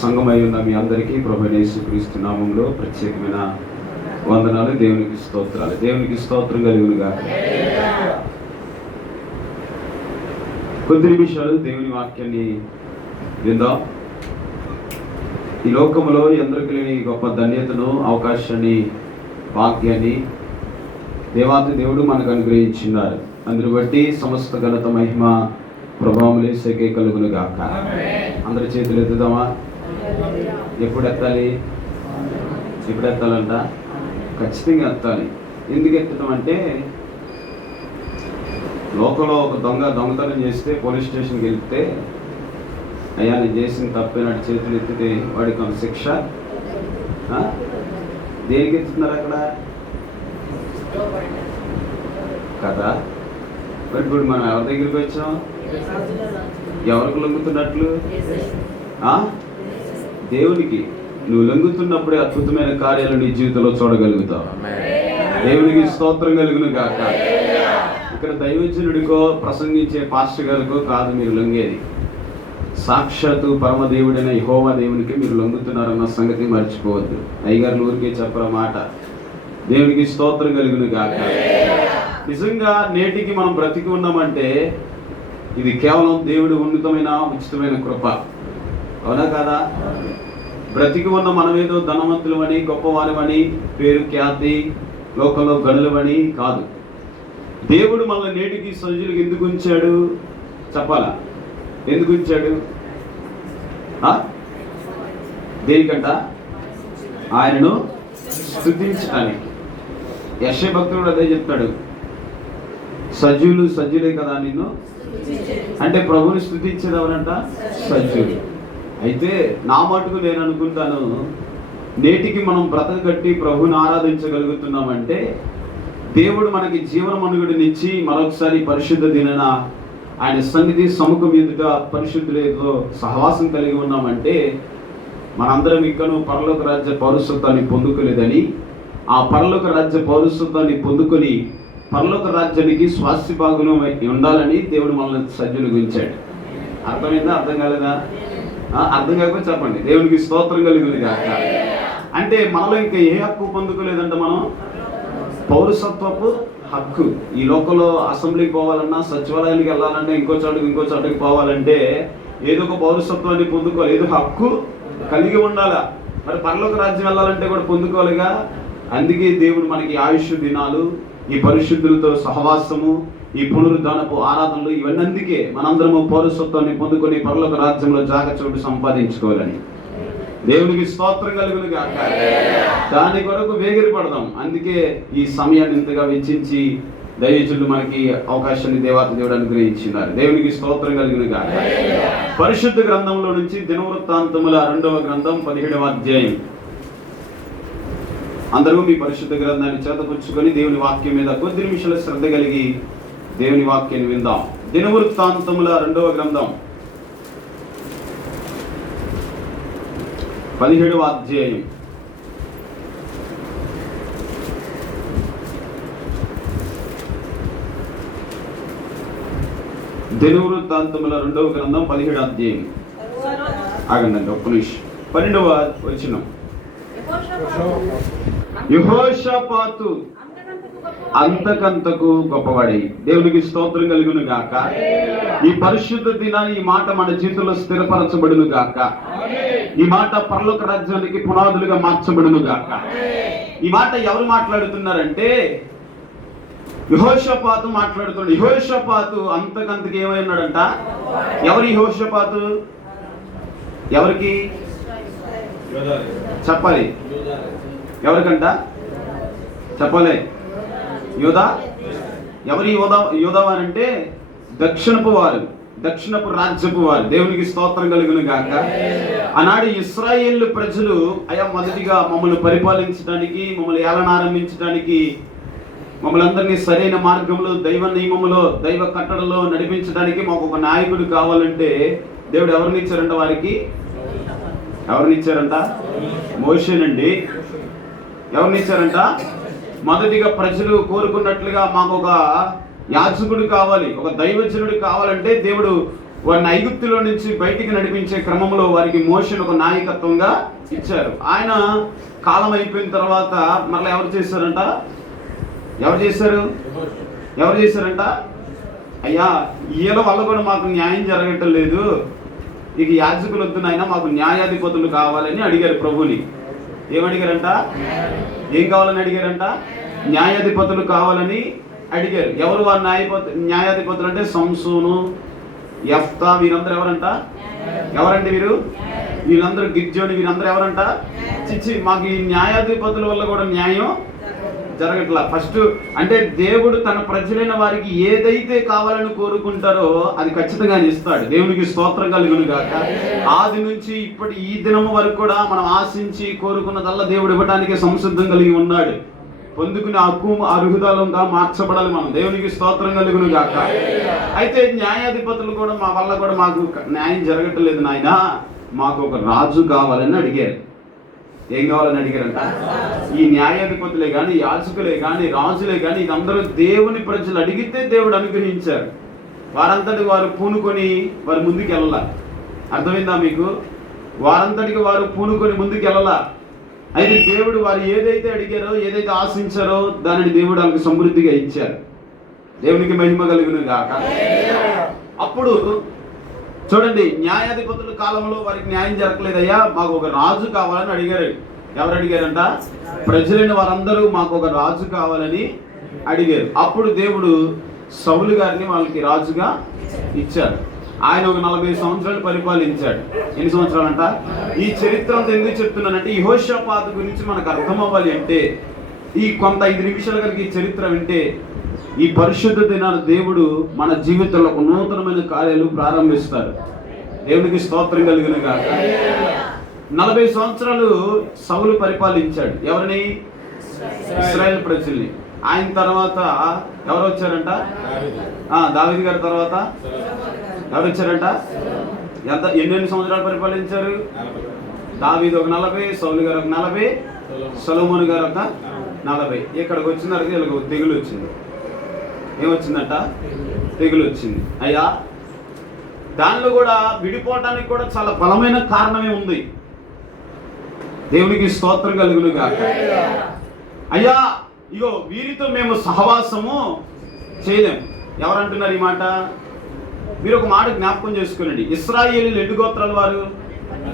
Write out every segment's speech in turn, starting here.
సంఘమై ఉన్న మీ అందరికీ ప్రభువైన యేసుక్రీస్తు నామములో ప్రత్యేకమైన వందనాలు. దేవునికి స్తోత్రాలు. దేవునికి స్తోత్రం కలుగునుగాక. కొద్ది నిమిషాలు దేవుని వాక్యాన్ని విందాం. ఈ లోకంలో ఎందరికీ లేని గొప్ప ధన్యతను, అవకాశాన్ని, భాగ్యాన్ని దేవాతి దేవుడు మనకు అనుగ్రహించినారు. అందుని బట్టి సమస్త ఘనత, మహిమ, ప్రభావములు యేసుకే కలుగునుగాక. అందరి చేతులు ఎత్తుదామా? ఎప్పుడు ఎత్తాలి? ఎప్పుడు ఎత్తాలంట? ఖచ్చితంగా ఎత్తాలి. ఎందుకు ఎత్తడం అంటే, లోకంలో ఒక దొంగతనం చేస్తే పోలీస్ స్టేషన్కి వెళ్తే, అయ్యా నేను చేసిన తప్పేనాటి చేతులు ఎత్తితే వాడికి కొంత శిక్ష. దేనికి ఎత్తుతున్నారు అక్కడ కదా? బట్ ఇప్పుడు మనం ఎవరి దగ్గరికి వచ్చాం? ఎవరికి లొంగుతున్నట్లు? దేవునికి. నువ్వు లొంగుతున్నప్పుడే అద్భుతమైన కార్యాలు నీ జీవితంలో చూడగలుగుతావు. దేవునికి స్తోత్రం కలుగును గాక. ఇక్కడ దైవజనుడికో ప్రసంగించే పాస్టర్ గారికో కాదు మీరు లొంగేది, సాక్షాత్తు పరమదేవుడైన యెహోవా దేవునికి మీరు లొంగుతున్నారన్న సంగతి మర్చిపోవద్దు. అయ్యగారు ఊరికే చెప్పర మాట. దేవునికి స్తోత్రం కలుగును గాక. నిజంగా నేటికి మనం బ్రతికి ఉన్నామంటే ఇది కేవలం దేవుడి ఉన్నతమైన ఉచితమైన కృప. అవునా కాదా? బ్రతికి ఉన్న మనమేదో ధనవంతులమని, గొప్పవారమని, పేరు, ఖ్యాతి, లోకంలో గనులమని కాదు. దేవుడు మనల్ని నేటికి సజీవులకు ఎందుకు ఉంచాడు చెప్పాలా? ఎందుకు ఉంచాడు? దేనికంట? ఆయనను స్తుతించడానికి. యెషయా భక్తుడు అదే చెప్తాడు, సజీవులే కదా నిన్ను అంటే ప్రభుని స్తుతించేది ఎవరంట? సజీవులు. అయితే నా మటుకు నేను అనుకుంటాను, నేటికి మనం బ్రతకగట్టి ప్రభుని ఆరాధించగలుగుతున్నామంటే దేవుడు మనకి జీవన మనుగడనిచ్చి మరొకసారి పరిశుద్ధ దినాన ఆయన సన్నిధి సముఖం ఎదుట పరిశుద్ధులతో సహవాసం కలిగి ఉన్నామంటే మనందరం ఇంకనూ పరలోక రాజ్య పౌరసత్వాన్ని పొందుకోలేదని, ఆ పరలోక రాజ్య పౌరసత్వాన్ని పొందుకొని పరలోక రాజ్యానికి స్వాస్థ్య భాగంలో ఉండాలని దేవుడు మనల్ని సజ్జులు గురించాడు. అర్థమైందా? అర్థం కాలేదా? అర్థం కాకపోతే చెప్పండి. దేవునికి స్తోత్రం కలుగును గాక. అంటే మనలో ఇంకా ఏ హక్కు పొందుకోలేదంట? మనం పౌరసత్వపు హక్కు. ఈ లోకంలో అసెంబ్లీకి పోవాలన్నా, సచివాలయానికి వెళ్ళాలన్నా, ఇంకో చోటుకి పోవాలంటే ఏదో ఒక పౌరసత్వాన్ని పొందుకోవాలి, ఏదో హక్కు కలిగి ఉండాలా. మరి పరలోక రాజ్యం వెళ్ళాలంటే కూడా పొందుకోవాలిగా. అందుకే దేవుడు మనకి ఆయుష్ దినాలు, ఈ పరిశుద్ధులతో సహవాసము, ఈ పునరుద్ధానపు ఆరాధనలు, ఇవన్నీ అందుకే మనందరము పౌరసత్వాన్ని పొందుకొని పరలోక రాజ్యంలో చోటు సంపాదించుకోవాలని. దేవునికి స్తోత్రం కలుగును గాక. దాని కొరకు వేగిరి పడదాం. అందుకే ఈ సమయాన్ని ఇంతగా వెచ్చించి దైవజనులు మనకి అవకాశాన్ని దేవుడు అనుగ్రహించినారు. దేవునికి స్తోత్రం కలుగును గాక. పరిశుద్ధ గ్రంథంలో నుంచి దినవృత్తాంతముల 2వ గ్రంథం 17వ అధ్యాయం. అందరూ మీ పరిశుద్ధ గ్రంథాన్ని చేతపుచ్చుకొని దేవుని వాక్యం మీద కొద్ది నిమిషాల శ్రద్ధ కలిగి దేవుని వాక్యాన్ని విందాం. దినవృత్తాంతముల 2వ గ్రంథం 17వ అధ్యాయం. దినవృత్తాంతముల 2వ గ్రంథం 17వ అధ్యాయం. ఆగండి ఒక్క నిమిషం. 12వ వచనం. యెహోషాపాతు అంతకంతకు గొప్పవాడి. దేవునికి స్తోత్రం కలుగును గాక. ఈ పరిశుద్ధ దినాన్ని ఈ మాట మన జీవితంలో స్థిరపరచబడును గాక. ఈ మాట పరలోక రాజ్యానికి పునాదులుగా మార్చబడును గాక. ఈ మాట ఎవరు మాట్లాడుతున్నారంటే యెహోషాపాతు మాట్లాడుతున్నాడు. యెహోషాపాతు అంతకంతకు ఏమైనాడంట? ఎవరి యెహోషాపాతు? ఎవరికి చెప్పాలి? ఎవరికంట చెప్పలే? యోధా. ఎవరి యోధా వారంటే దక్షిణపు వారు, దక్షిణపు రాజ్యపు వారు. దేవునికి స్తోత్రం కలుగును గాక. ఆనాడు ఇశ్రాయేలు ప్రజలు అయా మొదటిగా మమ్మల్ని పరిపాలించడానికి, మమ్మల్ని ఏలనారంభించడానికి, మమ్మల్ని అందరినీ సరైన మార్గంలో, దైవ నియమములో, దైవ కట్టడలో నడిపించడానికి మాకు ఒక నాయకుడు కావాలంటే దేవుడు ఎవరిని ఇచ్చారంట? వారికి ఎవరిని ఇచ్చారంట? మోషేనండి. ఎవరిని ఇచ్చారంట? మొదటిగా ప్రజలు కోరుకున్నట్లుగా మాకు ఒక యాజకుడు కావాలి, ఒక దైవజనుడు కావాలంటే దేవుడు వారిని ఐగుప్తులో నుంచి బయటికి నడిపించే క్రమంలో వారికి మోషేను ఒక నాయకత్వంగా ఇచ్చారు. ఆయన కాలం అయిపోయిన తర్వాత మరలా ఎవరు చేశారంట? ఎవరు చేశారంట? అయ్యా ఈయన వల్ల కూడా మాకు న్యాయం జరగటం లేదు, ఇక యాజకులు వద్దు నాయన, మాకు న్యాయాధిపతులు కావాలని అడిగారు ప్రభుని. ఏమడిగారంట? ఏం కావాలని అడిగారంట? న్యాయాధిపతులు కావాలని అడిగారు. ఎవరు వారు న్యాయాధిపతులు అంటే? సంసోను, యెఫ్తా, వీరందరూ ఎవరంట? ఎవరండి వీళ్ళందరూ గిర్జోని, వీరందరూ ఎవరంట? చిచ్చి, మాకు ఈ న్యాయాధిపతుల వల్ల కూడా న్యాయం జరగట్లా. ఫస్ట్ అంటే దేవుడు తన ప్రజలైన వారికి ఏదైతే కావాలని కోరుకుంటారో అది ఖచ్చితంగా ఇస్తాడు. దేవునికి స్తోత్రం కలుగును గాక. ఆది నుంచి ఇప్పటి ఈ దినం వరకు కూడా మనం ఆశించి కోరుకున్నదల్లా దేవుడు ఇవ్వడానికి సంసిద్ధం కలిగి ఉన్నాడు. పొందుకునే హక్కు అర్హులంగా మార్చబడాలి మనం. దేవునికి స్తోత్రం కలుగును గాక. అయితే న్యాయాధిపతులు కూడా మా వల్ల కూడా మాకు న్యాయం జరగట్లేదు నాయన, మాకు ఒక రాజు కావాలని అడిగారు. ఏం కావాలని అడిగారంట? ఈ న్యాయాధిపతులే కానీ, యాజకులే కానీ, రాజులే కానీ, ఇదందరూ దేవుని ప్రజలు అడిగితే దేవుడు అనుగ్రహించారు. వారంతటి వారు పూనుకొని వారు ముందుకు వెళ్ళాల. అర్థమైందా మీకు? వారంతటికి వారు పూనుకొని ముందుకు వెళ్ళాల. అయితే దేవుడు వారు ఏదైతే అడిగారో, ఏదైతే ఆశించారో దానిని దేవుడు వాళ్ళకి సమృద్ధిగా ఇచ్చారు. దేవునికి మహిమ కలుగును గాక. అప్పుడు చూడండి, న్యాయాధిపతుల కాలంలో వారికి న్యాయం జరగలేదయ్యా, మాకు ఒక రాజు కావాలని అడిగారు. ఎవరు అడిగారంట? ప్రజలైన వారందరూ మాకు ఒక రాజు కావాలని అడిగారు. అప్పుడు దేవుడు సౌలు గారిని వాళ్ళకి రాజుగా ఇచ్చారు. ఆయన ఒక 40 సంవత్సరాలు పరిపాలించాడు. ఎన్ని సంవత్సరాలంట? ఈ చరిత్ర అంతా ఎందుకు చెప్తున్నానంటే, యెహోషాపాతు గురించి మనకు అర్థం అవ్వాలి అంటే, ఈ కొంత 5 నిమిషాలు కనుక ఈ చరిత్ర వింటే, ఈ పరిశుద్ధ దినాన దేవుడు మన జీవితంలో ఒక నూతనమైన కార్యాలు ప్రారంభిస్తారు. దేవునికి స్తోత్రం కలుగును గాక. 40 సంవత్సరాలు సౌలు పరిపాలించాడు. ఎవరిని? ఇశ్రాయేల్ ప్రజల్ని. ఆయన తర్వాత ఎవరు వచ్చారంట? దావీదు గారి తర్వాత ఎవరు వచ్చారంట? ఎన్ని సంవత్సరాలు పరిపాలించారు? దావీదు ఒక 40, సౌలు గారు ఒక 40, సొలొమోను గారు ఒక 40. ఇక్కడికి వచ్చిన తర్వాత వీళ్ళకి తెగులు వచ్చింది. ఏమొచ్చిందంట? తెగులు వచ్చింది. అయ్యా, దానిలో కూడా విడిపోవటానికి కూడా చాలా బలమైన కారణమే ఉంది. దేవునికి స్తోత్రం కలుగును గాక. అయ్యా, ఇగో వీరితో మేము సహవాసము చేయలేం. ఎవరంటున్నారు ఈ మాట? మీరు ఒక మాట జ్ఞాపకం చేసుకోండి. ఇశ్రాయేలీయులు ఎన్ని గోత్రాల వారు?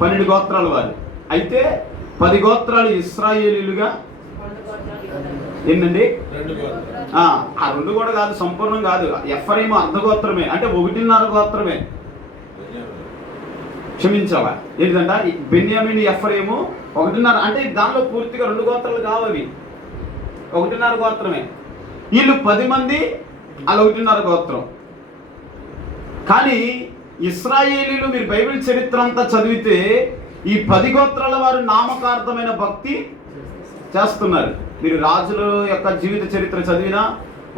12 గోత్రాల వారు. అయితే 10 గోత్రాలు ఇశ్రాయేలీయులుగా ఏంటండి? 2 కూడా కాదు, సంపూర్ణం కాదు. ఎఫ్రాయిము అర్ధగోత్రమే, అంటే 1.5 గోత్రమే. క్షమించాలా? ఏంటంట? బెన్యామీను, ఎఫ్రాయిము 1.5, అంటే దానిలో పూర్తిగా 2 గోత్రాలు కావవి, 1.5 గోత్రమే. వీళ్ళు 10 మంది, అలా 1.5 గోత్రం. కానీ ఇశ్రాయేలీలు మీరు బైబిల్ చరిత్ర అంతా చదివితే ఈ 10 గోత్రాల వారు నామకార్థమైన భక్తి చేస్తున్నారు. మీరు రాజుల యొక్క జీవిత చరిత్ర చదివినా,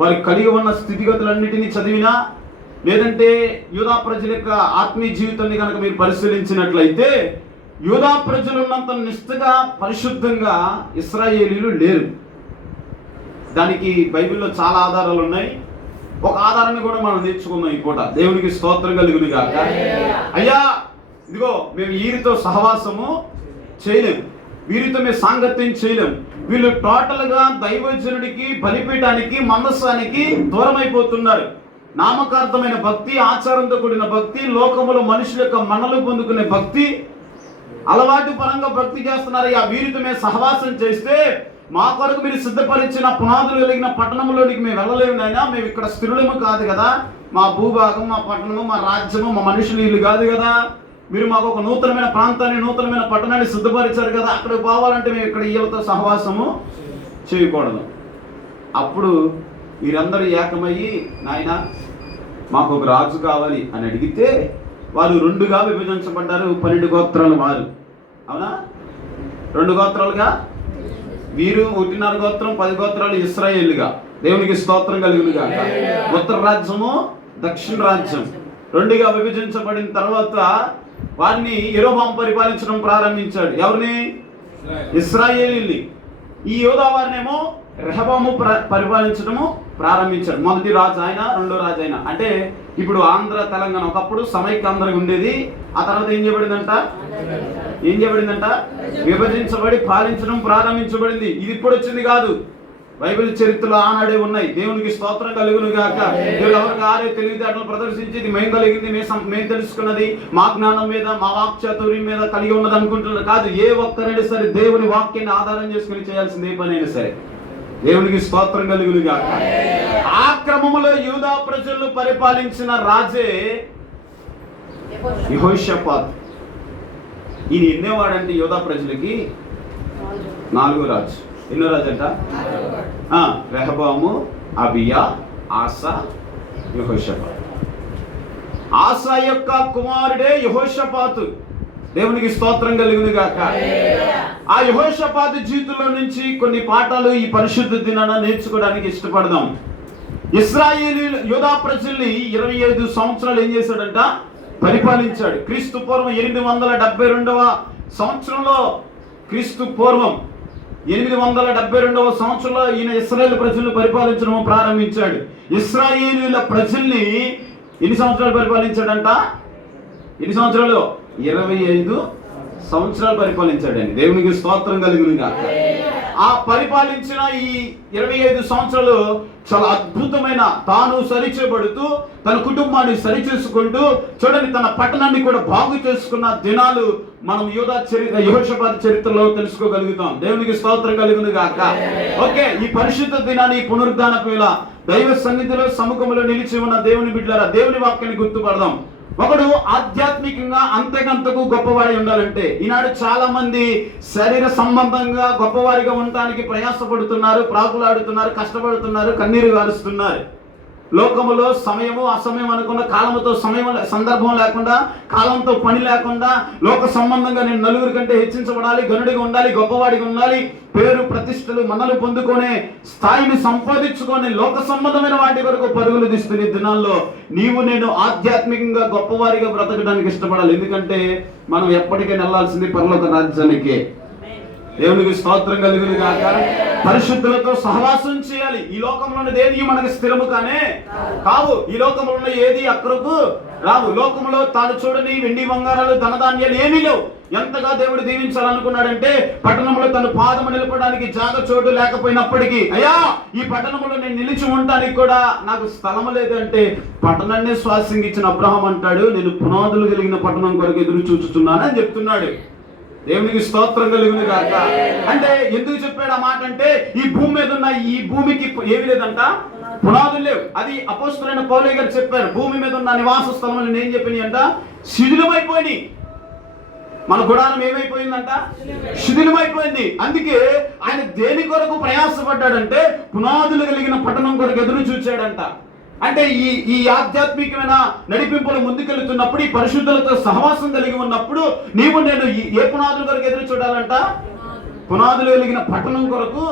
వారి కలిగి ఉన్న స్థితిగతులన్నిటినీ చదివినా, లేదంటే యూదా ప్రజల యొక్క ఆత్మీయ జీవితాన్ని కనుక మీరు పరిశీలించినట్లయితే, యూదా ప్రజలు ఉన్నంత నిష్ఠగా పరిశుద్ధంగా ఇశ్రాయేలీలు లేరు. దానికి బైబిల్లో చాలా ఆధారాలు ఉన్నాయి. ఒక ఆధారాన్ని కూడా మనం నేర్చుకున్నాం ఈ పూట. దేవునికి స్తోత్రం కలుగును గాక. అయ్యా, ఇదిగో మేము వీరితో సహవాసము చేయలేము, వీరితో మేము సాంగత్యం చేయలేము. వీళ్ళు టోటల్గా దైవజనుడికి, బలిపీఠానికి, మందస్సానికి దూరం అయిపోతున్నారు. నామకార్థమైన భక్తి, ఆచారంతో కూడిన భక్తి, లోకములో మనుషుల యొక్క మన్నలు పొందుకునే భక్తి, అలవాటు పరంగా భక్తి చేస్తున్నారు. ఆ వీరితో మేము సహవాసం చేస్తే మా కొరకు మీరు సిద్ధపరిచిన పునాదులు కలిగిన పట్టణంలోనికి మేము వెళ్ళలేము నాయనా, మేము ఇక్కడ స్థిరులము కాదు కదా, మా భూభాగం, మా పట్టణము, మా రాజ్యము, మా మనుషులు వీళ్ళు కాదు కదా, మీరు మాకు ఒక నూతనమైన ప్రాంతాన్ని, నూతనమైన పట్టణాన్ని సిద్ధపరిచారు కదా, అక్కడికి పోవాలంటే మేము ఇక్కడ వీళ్ళతో సహవాసము చేయకూడదు. అప్పుడు వీరందరూ ఏకమయ్యి, నాయన మాకు ఒక రాజు కావాలి అని అడిగితే, వారు 2గా విభజించబడ్డారు. 12 గోత్రాలు వారు. అవునా? 2 గోత్రాలుగా వీరు 1.5 గోత్రం, 10 గోత్రాలు ఇశ్రాయేలుగా. దేవునికి స్తోత్రం కలుగును గాక. ఉత్తర రాజ్యము, దక్షిణ రాజ్యం 2గా విభజించబడిన తర్వాత వారిని యెరోబాము పరిపాలించడం ప్రారంభించాడు. ఎవరిని? ఇశ్రాయేలీని. ఈ యూదా వారినేమో రెహబాము పరిపాలించడము ప్రారంభించాడు. మొదటి రాజు ఆయన, 2వ రాజు ఆయన. అంటే ఇప్పుడు ఆంధ్ర తెలంగాణ ఒకప్పుడు సమైక్యాంధ్రగా ఉండేది, ఆ తర్వాత ఏం చేయబడిందంట, విభజించబడి పాలించడం ప్రారంభించబడింది. ఇది ఇప్పుడు వచ్చింది కాదు, బైబిల్ చరిత్రలో ఆనాడే ఉన్నాయి. దేవునికి స్తోత్రం కలుగును గాక. దేవుడు ఎవరికి ఆరే తెలివితేటలు ప్రదర్శించి ఇది మేము కలిగింది, మేము తెలుసుకున్నది, మా జ్ఞానం మీద మా వాక్చాతుర్యం మీద కలిగి ఉన్నది అనుకుంటున్నారు కాదు. ఏ ఒక్కరైనా సరే దేవుని వాక్యాన్ని ఆధారం చేసుకుని చేయాల్సింది ఏ పని అయినా సరే. దేవునికి స్తోత్రం కలుగును గాక. ఆ క్రమంలో యూదా ప్రజలను పరిపాలించిన రాజే యెహోషాపాతు. ఈయన ఎన్నేవాడంటే యూదా ప్రజలకి 4వ రాజు. ఎన్నో రాజు అంట? రెహబాము, అబియా, ఆసా, యెహోషాపాతు. ఆసా యొక్క కుమారుడే యెహోషాపాతు. దేవునికి స్తోత్రం కలుగును గాక. ఆ యెహోషాపాతు జీవితంలో నుంచి కొన్ని పాఠాలు ఈ పరిశుద్ధ దినాన నేర్చుకోవడానికి ఇష్టపడదాం. ఇశ్రాయేలీయులు యూదా ప్రజల్ని 25 సంవత్సరాలు ఏం చేశాడంట? పరిపాలించాడు. క్రీస్తు పూర్వం 872వ సంవత్సరంలో, క్రీస్తు పూర్వం 872వ సంవత్సరంలో ఈయన ఇశ్రాయేలు ప్రజలను పరిపాలించడం ప్రారంభించాడు. ఇశ్రాయేలీయుల ప్రజల్ని ఎన్ని సంవత్సరాలు పరిపాలించాడంట? ఎన్ని సంవత్సరాలు? 25 సంవత్సరాలు పరిపాలించాడండి. దేవునికి స్తోత్రం కలుగును గాక. ఆ పరిపాలించిన ఈ 25 సంవత్సరాలు చాలా అద్భుతమైన, తాను సరిచేయబడుతూ తన కుటుంబాన్ని సరిచేసుకుంటూ చూడండి, తన పట్టణాన్ని కూడా బాగు చేసుకున్న దినాలు మనం యెహోషాపాతు చరిత్రలో తెలుసుకోగలుగుతాం. దేవునికి స్తోత్రం కలుగును గాక. ఓకే, ఈ పరిశుద్ధ దినాన్ని, ఈ పునరుద్ధాన వేళ దైవ సన్నిధిలో సముఖంలో నిలిచి ఉన్న దేవుని బిడ్డలారా, దేవుని వాక్యాన్ని గుర్తుపడదాం. ఒకడు ఆధ్యాత్మికంగా అంతకంతకు గొప్పవాడి ఉండాలంటే, ఈనాడు చాలా మంది శరీర సంబంధంగా గొప్పవారిగా ఉండటానికి ప్రయాసపడుతున్నారు, ప్రాకులాడుతున్నారు, కష్టపడుతున్నారు, కన్నీరు గారుస్తున్నారు. లోకములో సమయము అసమయం అనుకున్న, కాలంతో సందర్భం లేకుండా, కాలంతో పని లేకుండా, లోక సంబంధంగా నేను నలుగురి కంటే హెచ్చించబడాలి, గనుడిగా ఉండాలి, గొప్పవాడిగా ఉండాలి, పేరు ప్రతిష్టలు మనలు పొందుకునే స్థాయిని సంపాదించుకొని లోక సంబంధమైన వాటి వరకు పరుగులు తీస్తున్న దినాల్లో నీవు నేను ఆధ్యాత్మికంగా గొప్పవారిగా బ్రతకడానికి ఇష్టపడాలి. ఎందుకంటే మనం ఎప్పటికైనా వెళ్ళాల్సింది పరలోక రాజ్యానికి. దేవునికి స్తోత్రం కలుగును గాక. పరిశుద్ధులతో సహవాసం చేయాలి. ఈ లోకంలోని ఏది మనకు స్థిరము కానే కావు. ఈ లోకంలో ఉన్న ఏది అక్కడకు రావు. లోకంలో తాను చూడని వెండి బంగారాలు ధనధాన్యాలు ఏమీ లేవు. ఎంతగా దేవుడు దీవించాలనుకున్నాడంటే, పట్టణంలో తన పాదము నిలపడానికి జాగ చోటు లేకపోయినప్పటికీ, అయ్యా ఈ పట్టణంలో నేను నిలిచి ఉండటానికి కూడా నాకు స్థలము లేదంటే, పట్టణాన్ని స్వాసింగిచ్చిన అబ్రహాం అంటాడు, నేను పునాదులు కలిగిన పట్టణం కొరకు ఎదురు చూచుతున్నాను అని చెప్తున్నాడు. దేవునికి స్తోత్రం కలుగును గాక. అంటే ఎందుకు చెప్పాడు ఆ మాట అంటే, ఈ భూమి మీద ఉన్న ఈ భూమికి ఏమి లేదంట, పునాదులు లేవు. అది అపోస్తలుడైన పౌలు గారు చెప్పారు. భూమి మీద ఉన్న నివాస స్థలములు ఏం చెప్పినాయి అంట? శిథిలమైపోయినాయి. మన గుడారం ఏమైపోయిందంట? శిథిలమైపోయింది. అందుకే ఆయన దేని కొరకు ప్రయాసపడ్డాడంటే, పునాదులు కలిగిన పట్టణం కొరకు ఎదురు చూచాడంట. అంటే ఈ ఆధ్యాత్మికమైన నడిపింపులు ముందుకెళ్తున్నప్పుడు, ఈ పరిశుద్ధులతో సహవాసం కలిగి ఉన్నప్పుడు, నీవు నేను ఏ పునాదుల కొరకు ఎదురు చూడాలంట? పునాదులు కలిగిన పట్టణం కొరకు.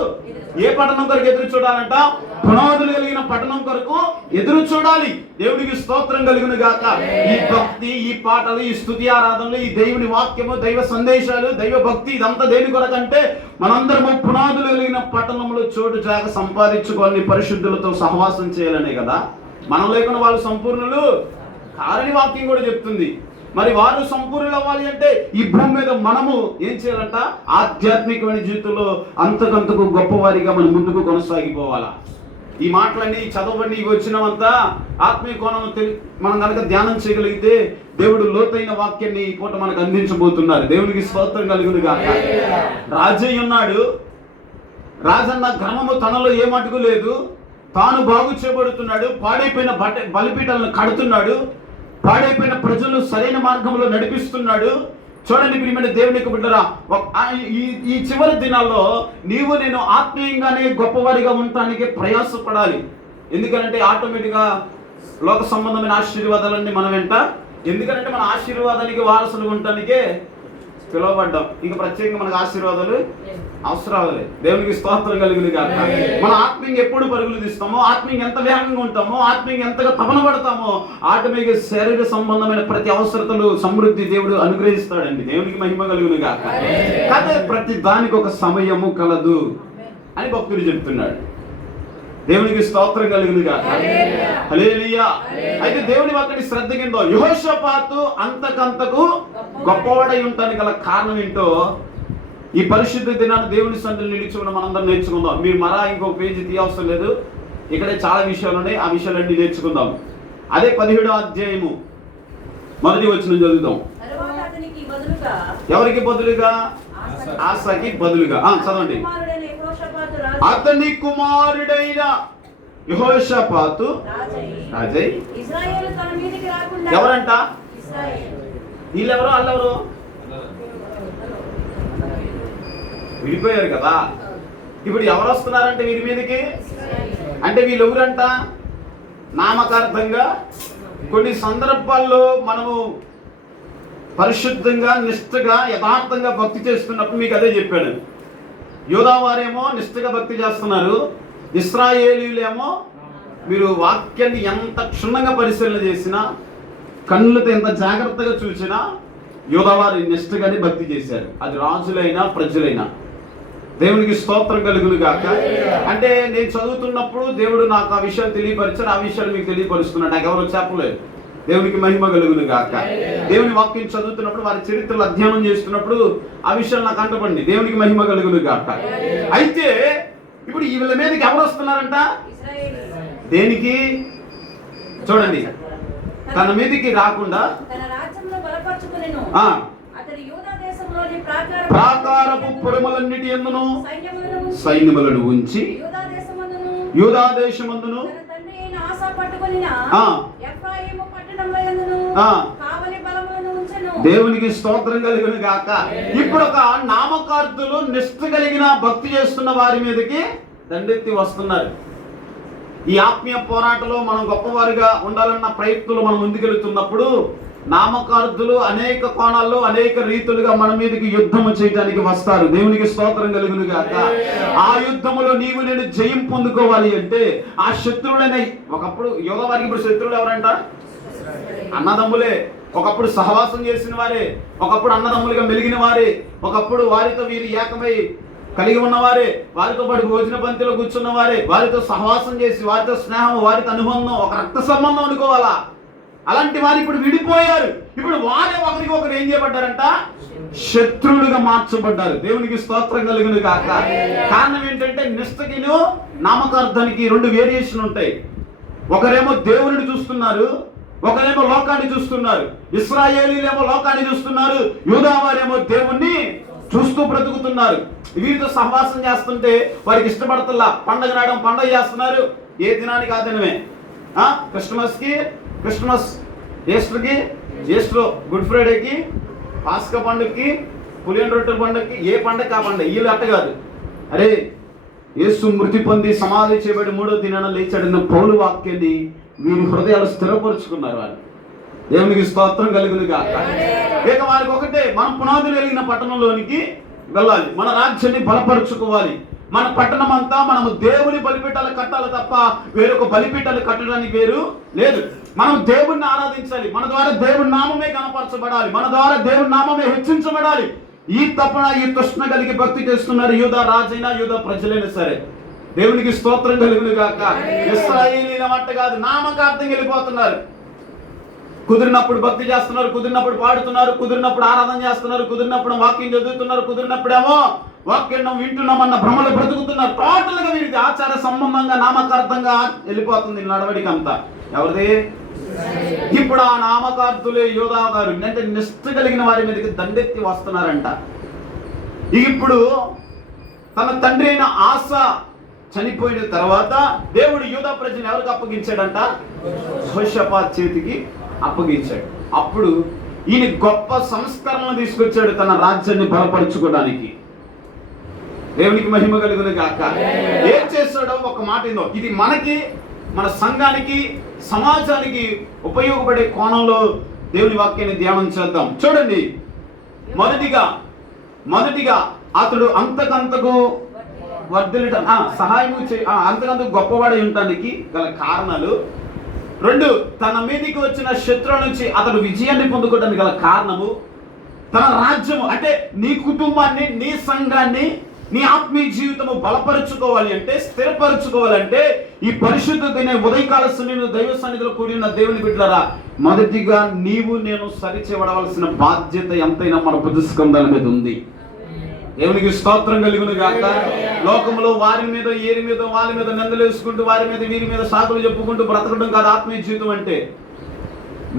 ఏ పట్టణం కొరకు ఎదురు చూడాలంట? పునాదులు కలిగిన పట్టణం కొరకు ఎదురు చూడాలి. దేవుడికి స్తోత్రం కలుగును గాక. ఈ భక్తి, ఈ పాటలు, ఈ స్తుతి ఆరాధనలు, ఈ దేవుని వాక్యము, దైవ సందేశాలు, దైవ భక్తి, ఇదంతా దేని కొరకంటే మనందరము పునాదులు కలిగిన పట్టణంలో చోటు జాగ సంపాదించుకోవాలని, పరిశుద్ధులతో సహవాసం చేయాలనే కదా. మనం లేకుండా వాళ్ళు సంపూర్ణులు కారని వాక్యం కూడా చెప్తుంది. మరి వారు సంపూర్ణులు అవ్వాలి అంటే ఈ భూమి మీద మనము ఏం చేయాలంట? ఆధ్యాత్మికమైన జీవితంలో అంతకంతకు గొప్పవారిగా మనం ముందుకు కొనసాగిపోవాలా. ఈ మాటలన్నీ చదవండి, ఇవి వచ్చినవంతా ఆత్మీయ కోణం మనం కనుక ధ్యానం చేయగలిగితే దేవుడు లోతైన వాక్యాన్ని ఈ పూట మనకు అందించబోతున్నారు. దేవునికి స్తోత్రం కలుగును గాక. రాజయ్య ఉన్నాడు. రాజన్న గ్రామము తనలో ఏ మటుకు లేదు. తాను బాగు చేయబడుతున్నాడు. పాడైపోయిన బలిపీఠాలను కడుతున్నాడు. పాడైపోయిన ప్రజలను సరైన మార్గంలో నడిపిస్తున్నాడు. చూడండి ప్రియమైన దేవుని బిడ్డరా, ఈ చివరి దినాల్లో నీవు నేను ఆత్మీయంగానే గొప్పవారిగా ఉండటానికి ప్రయాసపడాలి. ఎందుకంటే ఆటోమేటిక్గా లోక సంబంధమైన ఆశీర్వాదాలన్నీ మనం వెంట. ఎందుకంటే మన ఆశీర్వాదానికి వారసులు ఉండటానికే పిలువబడ్డాం. ఇంకా ప్రత్యేకంగా మనకు ఆశీర్వాదాలు అవసరం లేదు. దేవునికి స్తోత్రం కలుగును గాక. మన ఆత్మీయంగా ఎప్పుడు పరుగులు తీస్తామో, ఆత్మీయంగా ఎంత వేగంగా ఉంటామో, ఆత్మీయంగా ఎంతగా తపన పడతామో, ఆటోమేటిక్గా శరీర సంబంధమైన ప్రతి అవసరతలు సమృద్ధి దేవుడు అనుగ్రహిస్తాడండి. దేవునికి మహిమ కలుగును గాక. కానీ ప్రతి దానికి ఒక సమయము కలదు అని భక్తుడు చెప్తున్నాడు. దేవునికి స్తోత్రం కలుగును గాక. హల్లెలూయా. అయితే దేవుని వాక్యాన్ని శ్రద్ధ కింద యెహోషాపాతు అంతకంతకు గొప్పవాడై ఉండడానికి గల కారణం ఏంటో ఈ పరిశుద్ధ దినాన్ని దేవుని సన్నిధిలో నిలిచి మనందరం నేర్చుకుందాం. మీరు మరా ఇంకొక పేజీ తీయవసరం లేదు, ఇక్కడే చాలా విషయాలు ఉన్నాయి, ఆ విషయాలన్నీ నేర్చుకుందాం. అదే 17వ అధ్యాయము మొదటి వచనం చదువుతాం. ఎవరికి బదులుగా? ఆసాకి బదులుగా. చదవండి. అతని కుమారుడైన యెహోషాపాతు రాజై. ఎవరంట? వీళ్ళెవరు? వాళ్ళెవరు? విడిపోయారు కదా. ఇప్పుడు ఎవరు వస్తున్నారంటే వీరి మీదకి? అంటే వీళ్ళు ఎవరంట? నామకార్థంగా కొన్ని సందర్భాల్లో మనము పరిశుద్ధంగా, నిష్ఠగా, యథార్థంగా భక్తి చేస్తున్నప్పుడు మీకు అదే చెప్పాను. యూదా వారేమో నిష్ఠగా భక్తి చేస్తున్నారు, ఇశ్రాయేలీయులేమో మీరు వాక్యాన్ని ఎంత క్షుణ్ణంగా పరిశీలన చేసినా, కన్నులతో ఎంత జాగ్రత్తగా చూసినా యూదా వారి నిష్ఠగానే భక్తి చేశారు. అది రాజులైనా ప్రజలైనా. దేవునికి స్తోత్రం కలుగును గాక. అంటే నేను చదువుతున్నప్పుడు దేవుడు నాకు ఆ విషయాలు తెలియపరిచారు, ఆ విషయాలు మీకు తెలియపరుస్తున్నాడు. నాకు ఎవరు చెప్పలేదు. దేవునికి మహిమ కలుగును గాక. దేవుని వాక్యం చదువుతున్నప్పుడు, వారి చరిత్రలు అధ్యయనం చేస్తున్నప్పుడు ఆ విషయాలు నాకు అంటపడింది. దేవునికి మహిమ కలుగును గాక. అయితే ఇప్పుడు వీళ్ళ మీదకి ఎవరు వస్తున్నారంట? దేనికి? చూడండి, తన మీదకి రాకుండా ప్రాకారపు పురములన్నిటి యందును సైన్యములను ఉంచి యూదా దేశమందును దేవునికి స్తోత్రం కలుగును గాక. ఇప్పుడు ఒక నామకార్థులు నిష్ఠ కలిగిన భక్తి చేస్తున్న వారి మీదకి దండెత్తి వస్తున్నారు. ఈ ఆత్మీయ పోరాటంలో మనం గొప్పవారిగా ఉండాలన్న ప్రయత్నంలో మనం ముందుకెళ్తున్నప్పుడు నామకార్థులు అనేక కోణాల్లో, అనేక రీతులుగా మన మీదకి యుద్ధము చేయడానికి వస్తారు. దేవునికి స్తోత్రం కలుగును గాక. ఆ యుద్ధములో నీవు నేను జయం పొందుకోవాలి అంటే ఆ శత్రువులనే, ఒకప్పుడు యోగ వారికి ఇప్పుడు శత్రువులు ఎవరంట? అన్నదమ్ములే. ఒకప్పుడు సహవాసం చేసిన వారే, ఒకప్పుడు అన్నదమ్ములుగా మెలిగిన వారే, ఒకప్పుడు వారితో వీరు ఏకమై కలిగి ఉన్నవారే, వారితో పాటు భోజన పంక్తిలో కూర్చున్న వారే, వారితో సహవాసం చేసి, వారితో స్నేహం, వారితో అనుబంధం, ఒక రక్త సంబంధం అనుకోవాలా. అలాంటి వారు ఇప్పుడు విడిపోయారు. ఇప్పుడు వారే ఒకరికి ఒకరు ఏం చేయబడ్డారంట? శత్రువులుగా మార్చబడ్డారు. దేవునికి స్తోత్రం కలుగును గాక. కారణం ఏంటంటే నిష్ఠకిను నామకార్థానికి రెండు వేరియేషన్ ఉంటాయి. ఒకరేమో దేవుని చూస్తున్నారు, ఒకరేమో లోకాన్ని చూస్తున్నారు. ఇశ్రాయేలీలేమో లోకాన్ని చూస్తున్నారు, యూదా వారేమో దేవుణ్ణి చూస్తూ బ్రతుకుతున్నారు. వీరితో సహవాసం చేస్తుంటే వారికి ఇష్టపడతల్లా. పండగ నాడడం పండగ చేస్తున్నారు, ఏ దినానికి ఆ దినమే. క్రిస్మస్, ఈస్టర్కి, ఈస్టర్, గుడ్ ఫ్రైడేకి, పాస్కా పండుగకి, పులియన్ రొట్టెల పండుగకి, ఏ పండుగ ఆ పండుగ. వీళ్ళు అట్ట కాదు. అరే, యేసు మృతి పొంది సమాధి చేయబడి 3వ దినాన లేచాడన్న పౌలు వాక్యాన్ని వీరి హృదయాలు స్థిరపరుచుకున్నారు. వాళ్ళు దేవునికి స్తోత్రం కలుగును గాక. ఇక వారికి ఒకటే, మనం పునాదులు కలిగిన పట్టణంలోనికి వెళ్ళాలి, మన రాజ్యాన్ని బలపరుచుకోవాలి. మన పట్టణం అంతా మనము దేవుని బలిపీఠాలు కట్టాలి తప్ప వేరొక బలిపీఠాలు కట్టడానికి వేరు లేదు. మనం దేవుణ్ణి ఆరాధించాలి, మన ద్వారా దేవుని నామమే కనపరచబడాలి, మన ద్వారా దేవుని నామమే హెచ్చించబడాలి. ఈ తపన, ఈ తృష్ణ కలిగి భక్తి చేస్తున్నారు యూదా రాజైనా, యూదా ప్రజలైనా సరే. దేవునికి స్తోత్రం కలుగును గాక. ఇశ్రాయేలీల మాట కాదు, నామకార్థం వెళ్ళిపోతున్నారు. కుదిరినప్పుడు భక్తి చేస్తున్నారు, కుదిరినప్పుడు పాడుతున్నారు, కుదిరినప్పుడు ఆరాధన చేస్తున్నారు, కుదిరినప్పుడు వాక్యం చదువుతున్నారు, కుదిరినప్పుడేమో వాక్యం వింటున్నామన్న భ్రమలు బ్రతుకుతున్నారు. టోటల్ గా వీరికి ఆచార సంబంధంగా, నామకార్థంగా వెళ్ళిపోతుంది నడవడిక అంతా. ఎవరిది? ఇప్పుడు ఆ నామకార్థులే యోధా గారు, అంటే నిష్ఠ కలిగిన వారి మీదకి దండెత్తి వస్తున్నారంట. ఇప్పుడు తన తండ్రి అయిన ఆస చనిపోయిన తర్వాత దేవుడు యూదా ప్రజలు ఎవరికి అప్పగించాడంట? యెహోషాపాతు చేతికి అప్పగించాడు. అప్పుడు ఈయన గొప్ప సంస్కరణలు తీసుకొచ్చాడు తన రాజ్యాన్ని బలపరుచుకోవడానికి. దేవునికి మహిమ కలుగును గాక. ఏం చేస్తాడో ఒక మాట ఏందో, ఇది మనకి, మన సంఘానికి, సమాజానికి ఉపయోగపడే కోణంలో దేవుని వాక్యాన్ని ధ్యానం చేద్దాం. చూడండి, మొదటిగా అతడు అంతకంతకు వర్ధిల్లటం, అంతకంతకు గొప్పవాడై ఉండటానికి గల కారణాలు. 2, తన మీదకి వచ్చిన శత్రువు నుంచి అతడు విజయాన్ని పొందుకోవడానికి గల కారణము. తన రాజ్యము అంటే నీ కుటుంబాన్ని, నీ సంఘాన్ని నీ ఆత్మీయ జీవితము బలపరుచుకోవాలి అంటే, స్థిరపరచుకోవాలంటే, ఈ పరిశుద్ధతనే ఉదయకాల సమయంలో దైవ సన్నిధిలో కూడి ఉన్న దేవుని బిడ్డలారా, మొదటిగా నీవు నేను సరిచేయబడవలసిన బాధ్యత ఎంతైనా మన బుద్ధస్కంధాల మీద ఉంది. దేవునికి స్తోత్రం కలుగును గాక. లోకంలో వారి మీద ఏరి మీద వాళ్ళ మీద నిందలు వేసుకుంటూ, వారి మీద వీరి మీద సాకులు చెప్పుకుంటూ బ్రతకడం కాదు ఆత్మీయ జీవితం అంటే.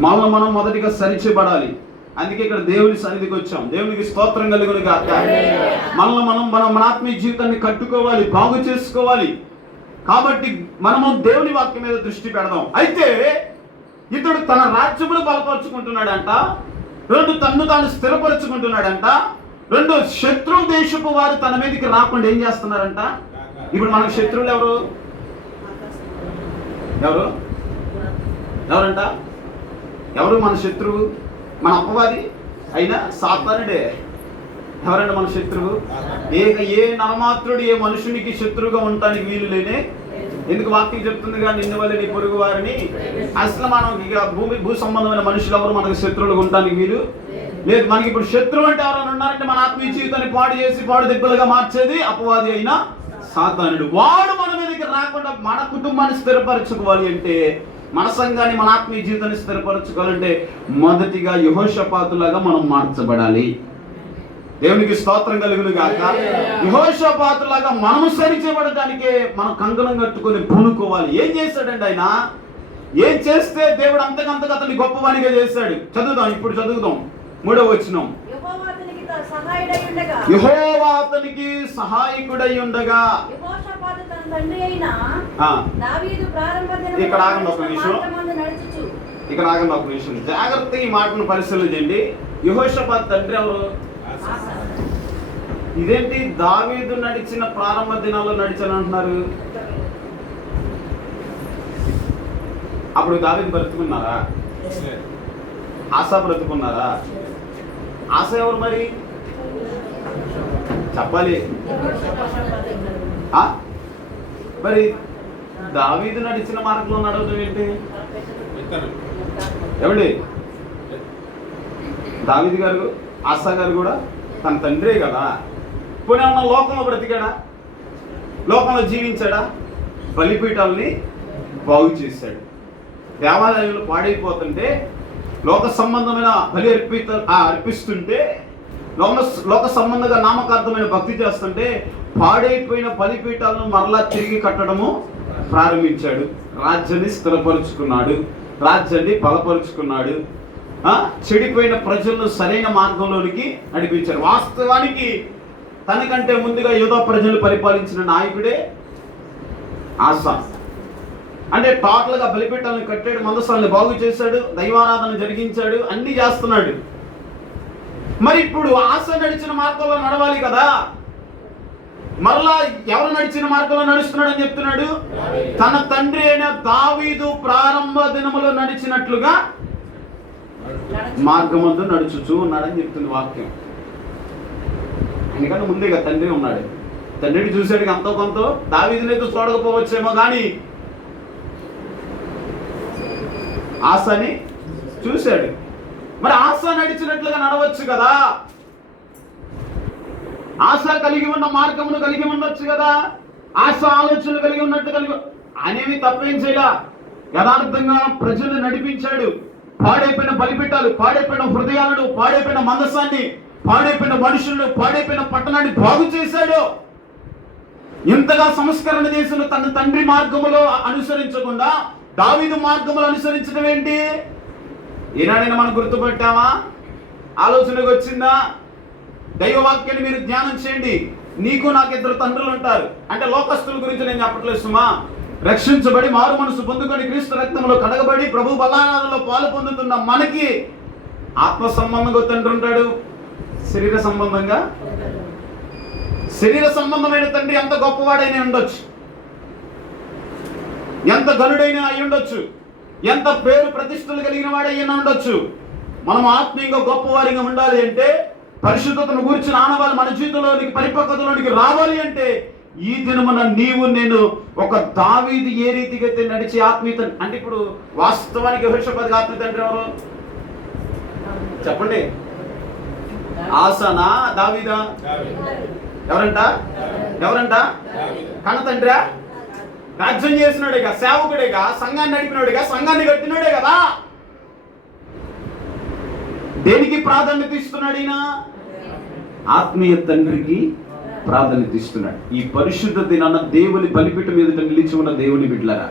మనం మొదటిగా సరిచేయబడాలి. అందుకే ఇక్కడ దేవుని సన్నిధికి వచ్చాం. దేవునికి స్తోత్రం కలుగును గాక. మన ఆత్మీయ జీవితాన్ని కట్టుకోవాలి, బాగు చేసుకోవాలి. కాబట్టి మనము దేవుని వాక్యం మీద దృష్టి పెడదాం. అయితే ఇతడు తన రాజ్యమును బలపరుచుకుంటున్నాడంట, రెండు తన్ను తాను స్థిరపరుచుకుంటున్నాడంట, రెండు శత్రు దేశపు వారు తన మీదకి రాకుండా ఏం చేస్తున్నారంట. ఇప్పుడు మనకు శత్రువులు ఎవరంట? ఎవరు మన శత్రువు? మన అపవాది అయినా సాతానుడే. ఎవరండి మన శత్రువు? ఏ నరమాత్రుడు ఏ మనుషునికి శత్రువుగా ఉండటానికి వీలు లేనే. ఎందుకు వాక్యం చెప్తుందిగా, నిన్ను వల్ల నీ పొరుగు వారిని. అసలు మనం ఇక భూ సంబంధమైన మనుషులు ఎవరు మనకు శత్రువులుగా ఉండటానికి వీలు లేదు. మనకి ఇప్పుడు శత్రువు అంటే ఎవరైనా ఉన్నారంటే మన ఆత్మీయ జీవితాన్ని పాడు చేసి పాడు దెబ్బలుగా మార్చేది అపవాది అయినా సాతానుడు. వాడు మన మీదకి రాకుండా మన కుటుంబాన్ని స్థిరపరచుకోవాలి అంటే, మన సంఘాన్ని మన ఆత్మీయ జీవితాన్ని స్థిరపరచుకోవాలంటే మొదటిగా యెహోషాపాతులాగా మనం మార్చబడాలి. దేవునికి స్తోత్రం కలుగును గాక. యెహోషాపాతులాగా మనము సరిచేయబడటానికే మనం కంకణం కట్టుకొని పూనుకోవాలి. ఏం చేశాడండి ఆయన? ఏం చేస్తే దేవుడు అంతకంతగా అతన్ని గొప్పవానిగా చేశాడు? చదువుదాం, ఇప్పుడు చదువుదాం 3వ వచనం. యెహోవా అతనికి సహాయకుడై ఉండగా. ఇక్కడ ఆగండి ఒక నిమిషం, జాగ్రత్తగా ఈ మాటను పరిశీలన చేయండి. యెహోషాపాతు తండ్రి ఎవరు? ఇదేంటి దావీదు నడిచిన ప్రారంభ దినాల్లో నడిచాను అంటున్నారు? అప్పుడు దావీదు బ్రతుకున్నారా? ఆసా బ్రతుకున్నారా? ఆసా ఎవరు మరి చెప్పాలి. మరి దావీదు నడిచిన మార్గంలో నడవడం ఏంటి? ఏమండి, దావీదు గారు ఆసా గారు కూడా తన తండ్రే కదా. పోనీ ఉన్న లోకంలో బ్రతికాడా? లోకంలో జీవించాడా? బలిపీఠాలని బాగు చేశాడు. దేవాలయంలో పాడైపోతుంటే లోక సంబంధమైన బలి అర్పిస్తుంటే, లోక సంబంధంగా నామకార్థమైన భక్తి చేస్తుంటే పాడైపోయిన బలిపీఠాలను మరలా తిరిగి కట్టడము ప్రారంభించాడు. రాజ్యాన్ని స్థిరపరుచుకున్నాడు, రాజ్యాన్ని బలపరుచుకున్నాడు. చెడిపోయిన ప్రజలను సరైన మార్గంలోనికి నడిపించారు. వాస్తవానికి తనకంటే ముందుగా యూదా ప్రజలు పరిపాలించిన నాయకుడే ఆసా. అంటే టోటల్గా బలిపీఠాలను కట్టాడు, మందసాలను బాగు చేశాడు, దైవారాధన జరిగించాడు, అన్ని చేస్తున్నాడు. మరి ఇప్పుడు ఆసా నడిచిన మార్గంలో నడవాలి కదా. మరలా ఎవరు నడిచిన మార్గంలో నడుస్తున్నాడు అని చెప్తున్నాడు? తన తండ్రి అయిన దావీదు ప్రారంభ దినములో నడిచినట్లుగా మార్గమందు నడుచుచూ ఉన్నాడని చెప్తుంది వాక్యం. ఎందుకంటే ముందేగా తండ్రి ఉన్నాడు. తండ్రిని చూసాడు ఎంతో కొంత. దావీదునైతే చూడకపోవచ్చేమో కానీ ఆసాని చూశాడు. మరి ఆసా నడిచినట్లుగా నడవచ్చు కదా. ఆశ కలిగి ఉన్న మార్గమును కలిగి ఉండొచ్చు కదా. ఆశ ఆలోచనలు కలిగి ఉన్నట్టు అనేవి తప్పేం చేయలా. యథార్థంగా ప్రజలను నడిపించాడు. పాడైపోయిన బలిపీఠాలు, పాడైపోయిన హృదయాలను, పాడైపోయిన మందసాన్ని, పాడైపోయిన మనుషులను, పాడైపోయిన పట్టణాన్ని బాగు చేశాడు. ఇంతగా సంస్కరణ చేసిన తన తండ్రి మార్గములో అనుసరించకుండా దావీదు మార్గములు అనుసరించడం ఏంటి? ఈనాడైనా మనం గుర్తుపట్టామా? ఆలోచనకు వచ్చిందా? దైవవాక్యాన్ని మీరు ధ్యానం చేయండి. నీకు నాకు 2 తండ్రులు ఉంటారు. అంటే లోకస్తుల గురించి నేను చెప్పట్లేదు సుమా. రక్షించబడి మారు మనసు పొందుకొని క్రీస్తు రక్తంలో కడగబడి ప్రభు బలానాలలో పాలు పొందుతున్న మనకి ఆత్మ సంబంధంగా తండ్రి ఉంటాడు, శరీర సంబంధమైన తండ్రి ఎంత గొప్పవాడైనా ఉండొచ్చు, ఎంత గనుడైనా అయి ఉండొచ్చు, ఎంత పేరు ప్రతిష్టలు కలిగిన వాడైనా ఉండొచ్చు. మనం ఆత్మీయంగా గొప్పవారిగా ఉండాలి అంటే, పరిశుద్ధతను గురించిన ఆనవాళ్ళు మన జీవితంలోనికి పరిపక్వతలోనికి రావాలి అంటే, ఈ దినమున నీవు నేను ఒక దావీదు ఏ రీతిగా అయితే నడిచి ఆత్మీయత. అంటే ఇప్పుడు వాస్తవానికి యెహోషాపాతుకి ఆత్మీయత అంటే ఎవరు చెప్పండి? ఆసానా దావీదా? ఎవరంట? కన్న తండ్రా? రాజ్యం చేసినాడేగా, సేవకుడేగా, సంఘాన్ని నడిపినాడుగా, సంఘాన్ని కట్టినాడే కదా. దేనికి ప్రాధాన్యత ఇస్తున్నాడు ఈయన? ఆత్మీయ తండ్రికి ప్రాధాన్యత ఇస్తున్నాడు. ఈ పరిశుద్ధ దినాన దేవుని బలిపీఠం మీద నిలిచి ఉన్న దేవుని బిడ్డలారా,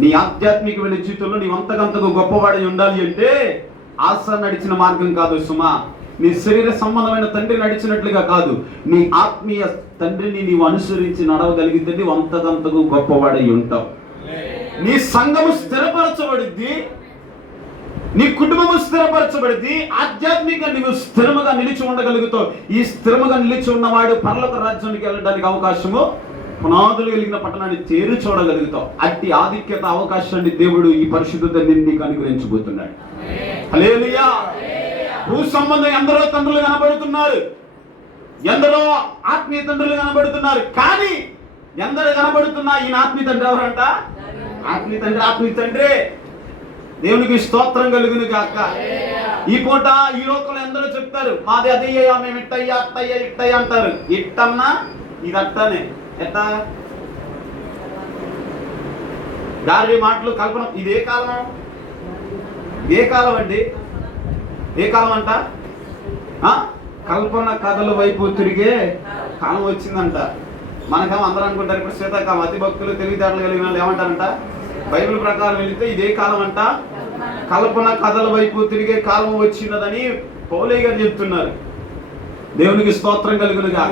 నీ ఆధ్యాత్మికమైన జీవితంలో నీవు అంతకంతకు గొప్పవాడై ఉండాలి అంటే ఆశ నడిచిన మార్గం కాదు సుమా. నీ శరీర సంబంధమైన తండ్రి నడిచినట్లుగా కాదు, నీ ఆత్మీయ తండ్రిని నీవు అనుసరించి నడవగలిగితే నీవు అంతకంతకు గొప్పవాడై ఉంటావు. నీ సంఘము స్థిరపరచబడింది, నీ కుటుంబము స్థిరపరచబడింది, ఆధ్యాత్మిక నీవు స్థిరముగా నిలిచి ఉండగలుగుతావు. ఈ స్థిరముగా నిలిచి ఉన్నవాడు పరలోక రాజ్యానికి వెళ్ళడానికి అవకాశము, పునాదులు కలిగిన పట్టణాన్ని చేరు చూడగలుగుతావు. అట్టి ఆధిక్యత అవకాశాన్ని దేవుడు ఈ పరిశుద్ధ నీకు అనుగ్రహించబోతున్నాడు. హల్లెలూయా. భూ సంబంధం ఎందరో తండ్రులు కనబడుతున్నారు, ఎందరో ఆత్మీయ తండ్రులు కనబడుతున్నారు. కానీ ఎందరు కనబడుతున్నా ఈయన ఆత్మీయ తండ్రి ఎవరంట? ఆత్మీయ తండ్రి. దేవునికి స్తోత్రం కలుగును గాక. ఈ పూట ఈ లోకంలో ఎందరో చెప్తారు, మాది అదయ్యా, మేము ఇట్టయ్యా, అట్టయ్యా, ఇట్టయ్యా అంటారు. ఇట్టన్నా ఇది అట్టనే. ఎట్టా? గారి మాటలు కల్పన. ఇది ఏ కాలం? ఏ కాలం అండి? ఏ కాలం అంట? కల్పన కథల వైపు తిరిగే కాలం వచ్చిందంట. మనకేమో అందరూ అనుకుంటారు ఇప్పుడు శీతాకాలం, అతి భక్తులు తెలివితేటలు కలిగిన వాళ్ళు ఏమంటారంట? బైబిల్ ప్రకారం వెళితే ఇదే కాలం అంట, కల్పన కథల వైపు తిరిగే కాలం వచ్చినదని పౌలయ్య గారు చెప్తున్నారు. దేవునికి స్తోత్రం కలుగునుగా.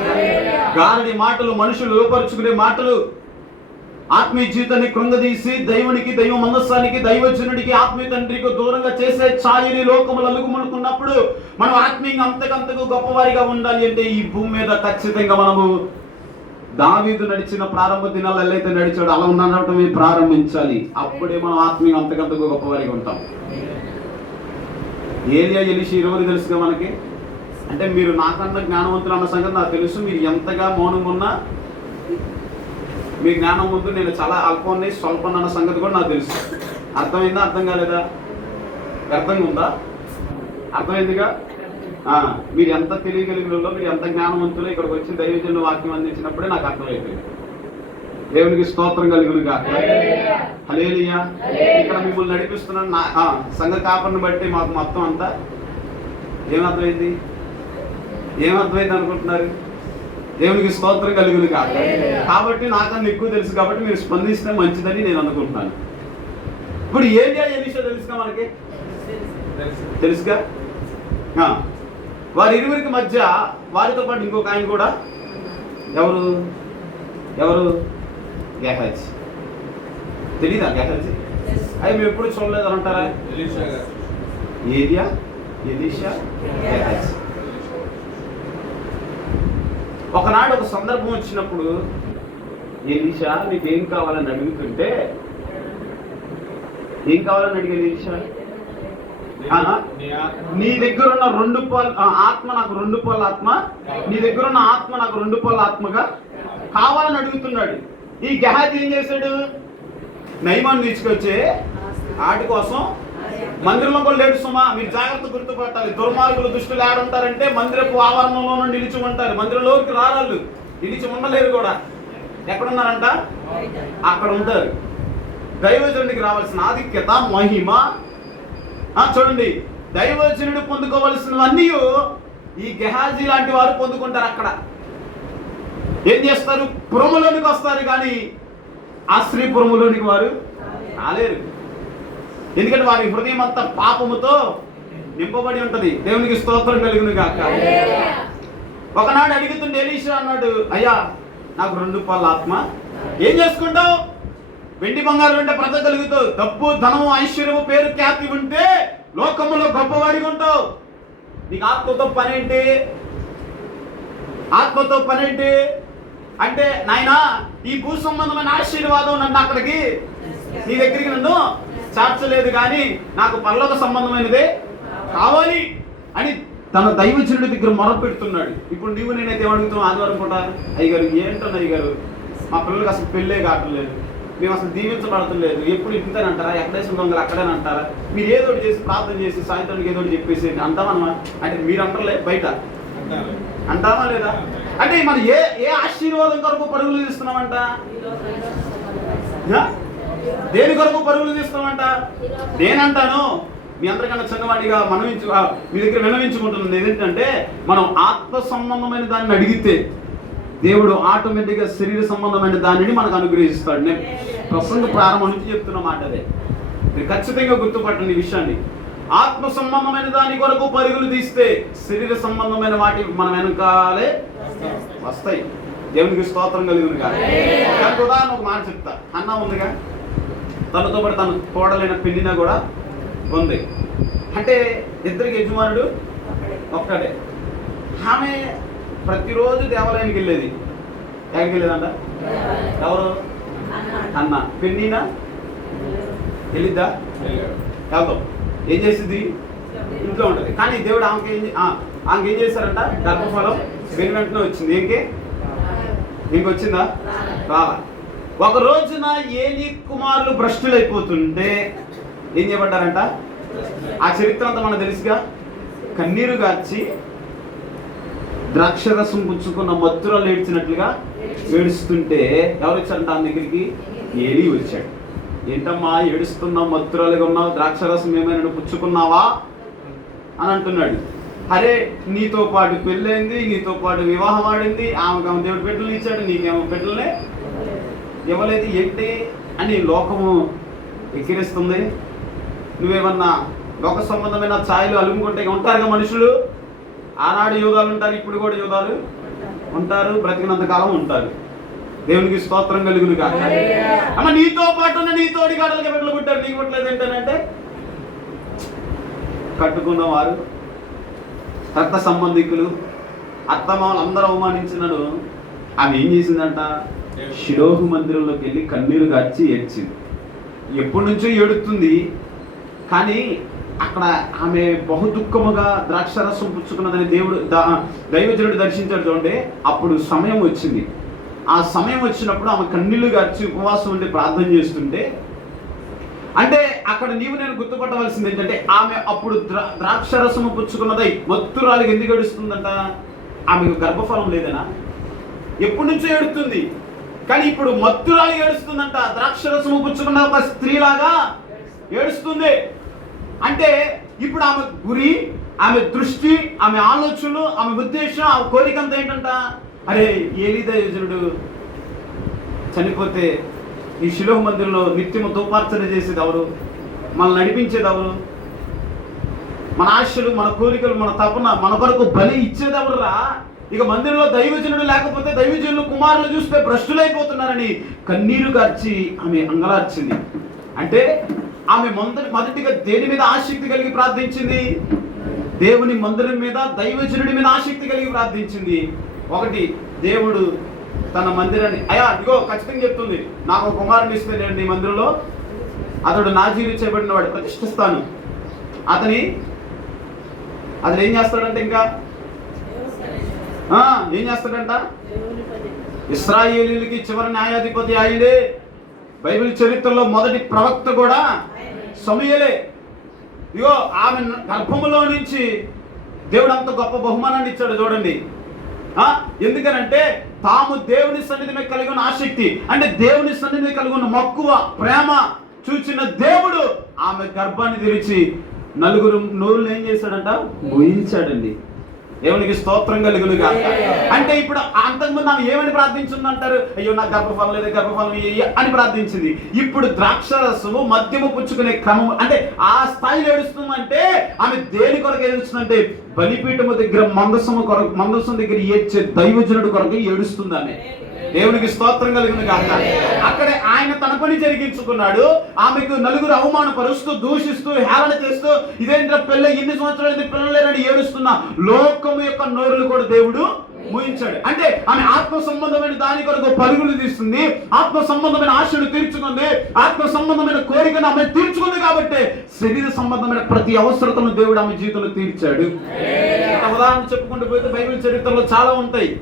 గారడి మాటలు, మనుషులు లోపరుచుకునే మాటలు ఆత్మీయ జీవితాన్ని కృంగదీసి దైవునికి, దైవ మనస్సానికి, దైవజనుడికి, ఆత్మీయ తండ్రికి దూరంగా చేసే ఛాయని లోకములు అలుగుమునుకున్నప్పుడు మనం ఆత్మీయంగా అంతకంతకు గొప్పవారిగా ఉండాలి అంటే ఈ భూమి మీద ఖచ్చితంగా మనము దావీదు నడిచిన ప్రారంభ దినాల్లో ఎలా అయితే నడిచాడో అలా ఉండటమే ప్రారంభించాలి. అప్పుడే మనం ఆత్మీయంగా అంతకంతకు గొప్పవారిగా ఉంటాం. ఏలియా, ఎలీషా ఇరువురు తెలుసుగా మనకి. అంటే మీరు నాకన్నా జ్ఞానవంతులు అన్న సంగతి నాకు తెలుసు. మీరు ఎంతగా మౌనంగా ఉన్నా మీ జ్ఞానం ముందు నేను చాలా అల్పాన్ని స్వల్పం అన్న సంగతి కూడా నాకు తెలుసు. అర్థమైందా? అర్థం కాలేదా? అర్థంగా ఉందా? అర్థమైందిగా. మీరు ఎంత తెలియగలిగినలో, మీరు ఎంత జ్ఞానవంతులు ఇక్కడికి వచ్చి దైవజనుల వాక్యం అందించినప్పుడే నాకు అర్థమైపోయింది. దేవునికి స్తోత్రం కలుగునుగా. హల్లెలూయా. ఇక్కడ మిమ్మల్ని నడిపిస్తున్నాను సంఘ కాపరిని బట్టి మాకు మొత్తం అంతా ఏమర్థమైంది అనుకుంటున్నారు? దేవునికి స్తోత్రం కలుగునుగా. కాబట్టి నాకన్నా ఎక్కువ తెలుసు కాబట్టి మీరు స్పందిస్తే మంచిదని నేను అనుకుంటున్నాను. ఇప్పుడు ఏలియా, ఎలీషా తెలుసుగా మనకి, తెలుసుగా. వారి ఇరువురికి మధ్య వారితో పాటు ఇంకొక ఆయన కూడా. ఎవరు? గెహాజీ. తెలీదా గెహాజీ? అవి మేము ఎప్పుడు చూడలేదు అంటారా? ఏలియా, ఎలీషా, గెహాజీ. ఒకనాడు ఒక సందర్భం వచ్చినప్పుడు ఎలీషా నీకేం కావాలని అడుగుతుంటే, ఏం కావాలని అడిగాడు ఎలీషా? నీ దగ్గర ఉన్న 2 పాలు ఆత్మ నాకు 2 పాలు ఆత్మ, నీ దగ్గర ఉన్న ఆత్మ నాకు 2 పాలు ఆత్మగా కావాలని అడుగుతున్నాడు. ఈ గెహాజీ ఏం చేశాడు? నయమాన్ని తీసుకొచ్చే ఆటి కోసం మందిరంలో కూడా లేడు సుమా. మీరు జాగ్రత్త గుర్తుపట్టాలి. దుర్మార్గులు, దుష్టులు ఏడుంటారంటే మందిరపు ఆవరణంలో నిలిచి ఉంటారు. మందిరంలోకి రాళ్ళు నిలిచి ఉండలేరు కూడా. ఎక్కడున్నారంట? అక్కడ ఉంటారు. దైవజనుడికి రావాల్సిన ఆధిక్యత, మహిమ చూడండి. దైవజనుడు పొందుకోవలసినవన్నీ ఈ గెహాజీ లాంటి వారు పొందుకుంటారు. అక్కడ ఏం చేస్తారు? పురములోనికి వస్తారు, కానీ ఆ స్త్రీ పురములోనికి వారు రాలేరు. ఎందుకంటే వారి హృదయం అంతా పాపముతో నింపబడి ఉంటది. దేవునికి స్తోత్రం కలుగును గాక. ఒకనాడు అడుగుతుండే ఎలీషా అన్నాడు, అయ్యా నాకు 2 పాల ఆత్మ, ఏం చేసుకుంటావు? వెండి బంగారం ఉంటే బ్రతకగలుగుతావు. డబ్బు, ధనము, ఐశ్వర్యము, పేరు, ఖ్యాతి ఉంటే లోకములో గొప్పవాడిగా ఉంటావు. నీకు ఆత్మతో పనేంటి? ఆత్మతో పనేంటి అంటే, నాయనా ఈ భూ సంబంధమైన ఆశీర్వాదం నన్ను అక్కడికి నీ దగ్గరికి నన్ను చేర్చలేదు, కానీ నాకు పరలోక సంబంధమైనదే కావాలి అని తన దైవజనుడి దగ్గర మొరపెడుతున్నాడు. ఇప్పుడు నీవు నేనైతే ఏమడుగుతాం? ఆదివారం పూట అయ్యగారు ఏంటన్నా అయ్యగారు, మా పిల్లలకి అసలు పెళ్ళే కావట్లేదు, మేము అసలు దీవించబడతలేదు, ఎప్పుడు ఇంతేనంటారా? ఎక్కడేసిన దొంగలు అక్కడేనంటారా? మీరు ఏదోటి చేసి ప్రార్థన చేసి సాయంత్రానికి ఏదోటి చెప్పేసి అంటామన్నమాట. అంటే మీరు అంటారులే, బయట అంటామా లేదా? అంటే మనం ఏ ఏ ఆశీర్వాదం కొరకు పరుగులు తీస్తున్నామంట? దేని కొరకు పరుగులు తీస్తున్నామంట? నేనంటాను, మీ అందరికన్నా చిన్నవాడిగా మీ దగ్గర విన్నవించుకుంటున్నది ఏంటంటే, మనం ఆత్మ సంబంధమైన దాన్ని అడిగితే దేవుడు ఆటోమేటిక్గా శరీర సంబంధమైన దానిని మనకు అనుగ్రహిస్తాడు. నేను ప్రసంగ ప్రారంభం నుంచి చెప్తున్న మాట అదే. మీరు ఖచ్చితంగా గుర్తుపట్టండి ఈ విషయాన్ని. ఆత్మ సంబంధమైన దాని కొరకు పరుగులు తీస్తే శరీర సంబంధమైన వాటి మన వెనకాలే వస్తాయి. దేవునికి స్తోత్రం కలుగును కాదు. దానికి ఉదాహరణ ఒక మాట చెప్తా. అన్న ఉందిగా, తనతో పాటు తను కోడలైన పెళ్ళినా కూడా ఉంది. అంటే ఇద్దరికి యజమానుడు ఒక్కడే. ఆమె ప్రతిరోజు దేవాలయానికి వెళ్ళేది. ఎక్కడికి వెళ్ళేదంట? ఎవరు? అన్న. పెళ్ళినా వెళ్ళిద్దా? వెళ్తాం. ఏం చేసింది? ఇంట్లో ఉంటుంది. కానీ దేవుడు ఆమెకి ఏం చేశారంట? గర్భఫలం వెంటనే వచ్చింది. ఇంకొచ్చిందా? రాలా. ఒక రోజున ఏలి కుమారులు భ్రష్టులైపోతుంటే ఏం చేయబడ్డారంట? ఆ చరిత్ర అంతా మనకు తెలుసుగా. కన్నీరు గార్చి ద్రాక్షరసం పుచ్చుకున్న మత్తురాలు ఏడ్చినట్లుగా ఏడుస్తుంటే ఎవరు వచ్చారంట ఆమె దగ్గరికి? ఏలి వచ్చాడు. ఏంటమ్మా ఏడుస్తున్నావు, మత్తురాలుగా ఉన్నావు, ద్రాక్షరసం ఏమైనా పుచ్చుకున్నావా అని అంటున్నాడు. అరే, నీతో పాటు పెళ్ళైంది, నీతో పాటు వివాహం ఆడింది, ఆమెకు దేవుడు బిడ్డలు ఇచ్చాడు, నీకేమో బిడ్డలనే ఇవ్వలేదు ఏంటి అని లోకము ఎక్కిరిస్తుంది. నువ్వేమన్నా లోక సంబంధమైన ఛాయలు అలుముకుంటే ఉంటారుగా మనుషులు. ఆనాడు యోధాలు ఉంటారు, ఇప్పుడు కూడా యోధాలు ఉంటారు, బ్రతికినంత కాలం ఉంటారు. దేవునికి స్తోత్రం కలుగును కాక. అమ్మ, నీతో పాటు ఉన్న నీ తోడి గాడలకి బిడ్డలు పుట్టారు, నీకు పుట్టలేదు ఏంటంటే కట్టుకున్న వారు, రక్త సంబంధికులు, అత్తమామలు అందరూ అవమానించినను ఆమె ఏం చేసిందంట? షిలోహు మందిరంలోకి వెళ్ళి కన్నీరు గార్చి ఏడ్చింది. ఎప్పటి నుంచో ఏడుతుంది, కానీ అక్కడ ఆమె బహుదుఃఖముగా ద్రాక్షరసం పుచ్చుకున్నదని దైవజనుడు దర్శించాడు చూడండి. అప్పుడు సమయం వచ్చింది. ఆ సమయం వచ్చినప్పుడు ఆమె కన్నీళ్లు గార్చి ఉపవాసం ఉండి ప్రార్థన చేస్తుంటే, అంటే అక్కడ నీవు నేను గుర్తుపట్టవలసింది ఏంటంటే, ఆమె అప్పుడు ద్రాక్షరసము పుచ్చుకున్నదై మత్తురాలికి ఎందుకు ఏడుస్తుందంట? ఆమెకు గర్భఫలం లేదనా? ఎప్పటి నుంచో ఏడుతుంది, కానీ ఇప్పుడు మత్తురాలి ఏడుస్తుందంట. ద్రాక్షరసము పుచ్చుకున్న ఒక స్త్రీలాగా ఏడుస్తుంది. అంటే ఇప్పుడు ఆమె గురి, ఆమె దృష్టి, ఆమె ఆలోచనలు, ఆమె ఉద్దేశం, ఆమె కోరికంతా ఏంటంట? అరే, ఏలి దైవజనుడు చనిపోతే ఈ షిలోహు మందిరంలో నిత్యము ధూపార్చన చేసేది ఎవరు? మనల్ని నడిపించేది ఎవరు? మన ఆశలు, మన కోరికలు, మన తపన, మన కొరకు బలి ఇచ్చేది ఎవరురా? ఇక మందిరంలో దైవజనుడు లేకపోతే దైవజనులు కుమారులు చూస్తే భ్రష్టులైపోతున్నారని కన్నీరు గార్చి ఆమె అంగలార్చింది. అంటే ఆమె మొదటిగా దేని మీద ఆసక్తి కలిగి ప్రార్థించింది? దేవుని మందిరం మీద, దైవజనుడి మీద ఆసక్తి కలిగి ప్రార్థించింది. ఒకటి, దేవుడు తన మందిరాన్ని, అయ్యా ఇగో ఖచ్చితంగా చెప్తుంది, నాకు ఒక కుమారుని ఇస్తే నేను నీ మందిరంలో అతడు నాజీరు చేయబడిన వాడు ప్రతిష్ఠిస్తాను. అతను ఏం చేస్తాడంటే, ఇంకా ఏం చేస్తాడంట? ఇశ్రాయేలీయులకి చివరి న్యాయాధిపతి ఆయనే. బైబిల్ చరిత్రలో మొదటి ప్రవక్త కూడా సమూయేలే. ఇగో ఆమె గర్భములో నుంచి దేవుడు అంత గొప్ప బహుమానాన్ని ఇచ్చాడు చూడండి. ఎందుకనంటే తాము దేవుని సన్నిధి మీద కలిగి ఉన్న ఆసక్తి, అంటే దేవుని సన్నిధి మీద కలిగి ఉన్న మక్కువ, ప్రేమ చూచిన దేవుడు ఆమె గర్భాన్ని తెరిచి నలుగురు నోరులు ఏం చేశాడంట? మోయించాడండి. దేవునికి స్తోత్రం కలుగును గాక. అంటే ఇప్పుడు అంతకుముందు ఆమె ఏమని ప్రార్థించిందంటారు? అయ్యో నాకు గర్భఫలం లేదు, గర్భఫలం అని ప్రార్థించింది. ఇప్పుడు ద్రాక్షరసము మద్యము పుచ్చుకునే క్రమం, అంటే ఆ స్థాయిలో ఏడుస్తుందంటే ఆమె దేని కొరకు ఏడుస్తుందంటే బలిపీఠము దగ్గర మందసం దగ్గర ఏడ్చే దైవజనుడు కొరకు ఏడుస్తుంది ఆమె. దేవునికి స్తోత్రం కలుగును గాక. అక్కడే ఆయన తన పని జరిగించుకున్నాడు. ఆమెకు నలుగురు అవమానపరుస్తూ, దూషిస్తూ, హేళన చేస్తూ, ఇదేంటి పెళ్ళి ఎన్ని సంవత్సరాలు పిల్లలేరని ఏడుస్తున్న లోకము యొక్క నోరులు కూడా దేవుడు మూయించాడు. అంటే ఆమె ఆత్మ సంబంధమైన దాని కొరకు పరుగులు తీస్తుంది, ఆత్మ సంబంధమైన ఆశను తీర్చుకుంది, ఆత్మ సంబంధమైన కోరికను ఆమె తీర్చుకుంది. కాబట్టి శరీర సంబంధమైన ప్రతి అవసరతను దేవుడు ఆమె జీవితంలో తీర్చాడు. ఉదాహరణ చెప్పుకుంటూ పోతే బైబిల్ చరిత్రలో చాలా ఉంటాయి.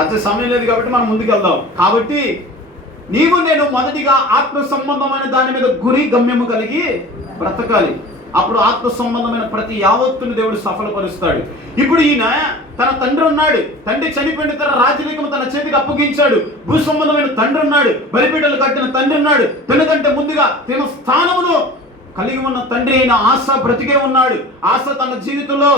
అంత సమయం లేదు కాబట్టి మనం ముందుకు వెళ్దాం. కాబట్టి నీవు నేను మొదటిగా ఆత్మ సంబంధమైన దాని మీద గురి, గమ్యము కలిగి బ్రతకాలి. అప్పుడు ఆత్మ సంబంధమైన ప్రతి యావత్తుని దేవుడు సఫలపరుస్తాడు. ఇప్పుడు ఈయన తన తండ్రి ఉన్నాడు, తండ్రి చనిపోయిన తన రాజరికం తన చేతికి అప్పగించాడు. భూ సంబంధమైన తండ్రి ఉన్నాడు, బలిపీఠలు కట్టిన తండ్రి ఉన్నాడు. తనకంటే ముందుగా తన స్థానమును కలిగి ఉన్న తండ్రి అయిన ఆశ బ్రతికే ఉన్నాడు. ఆశ తన జీవితంలో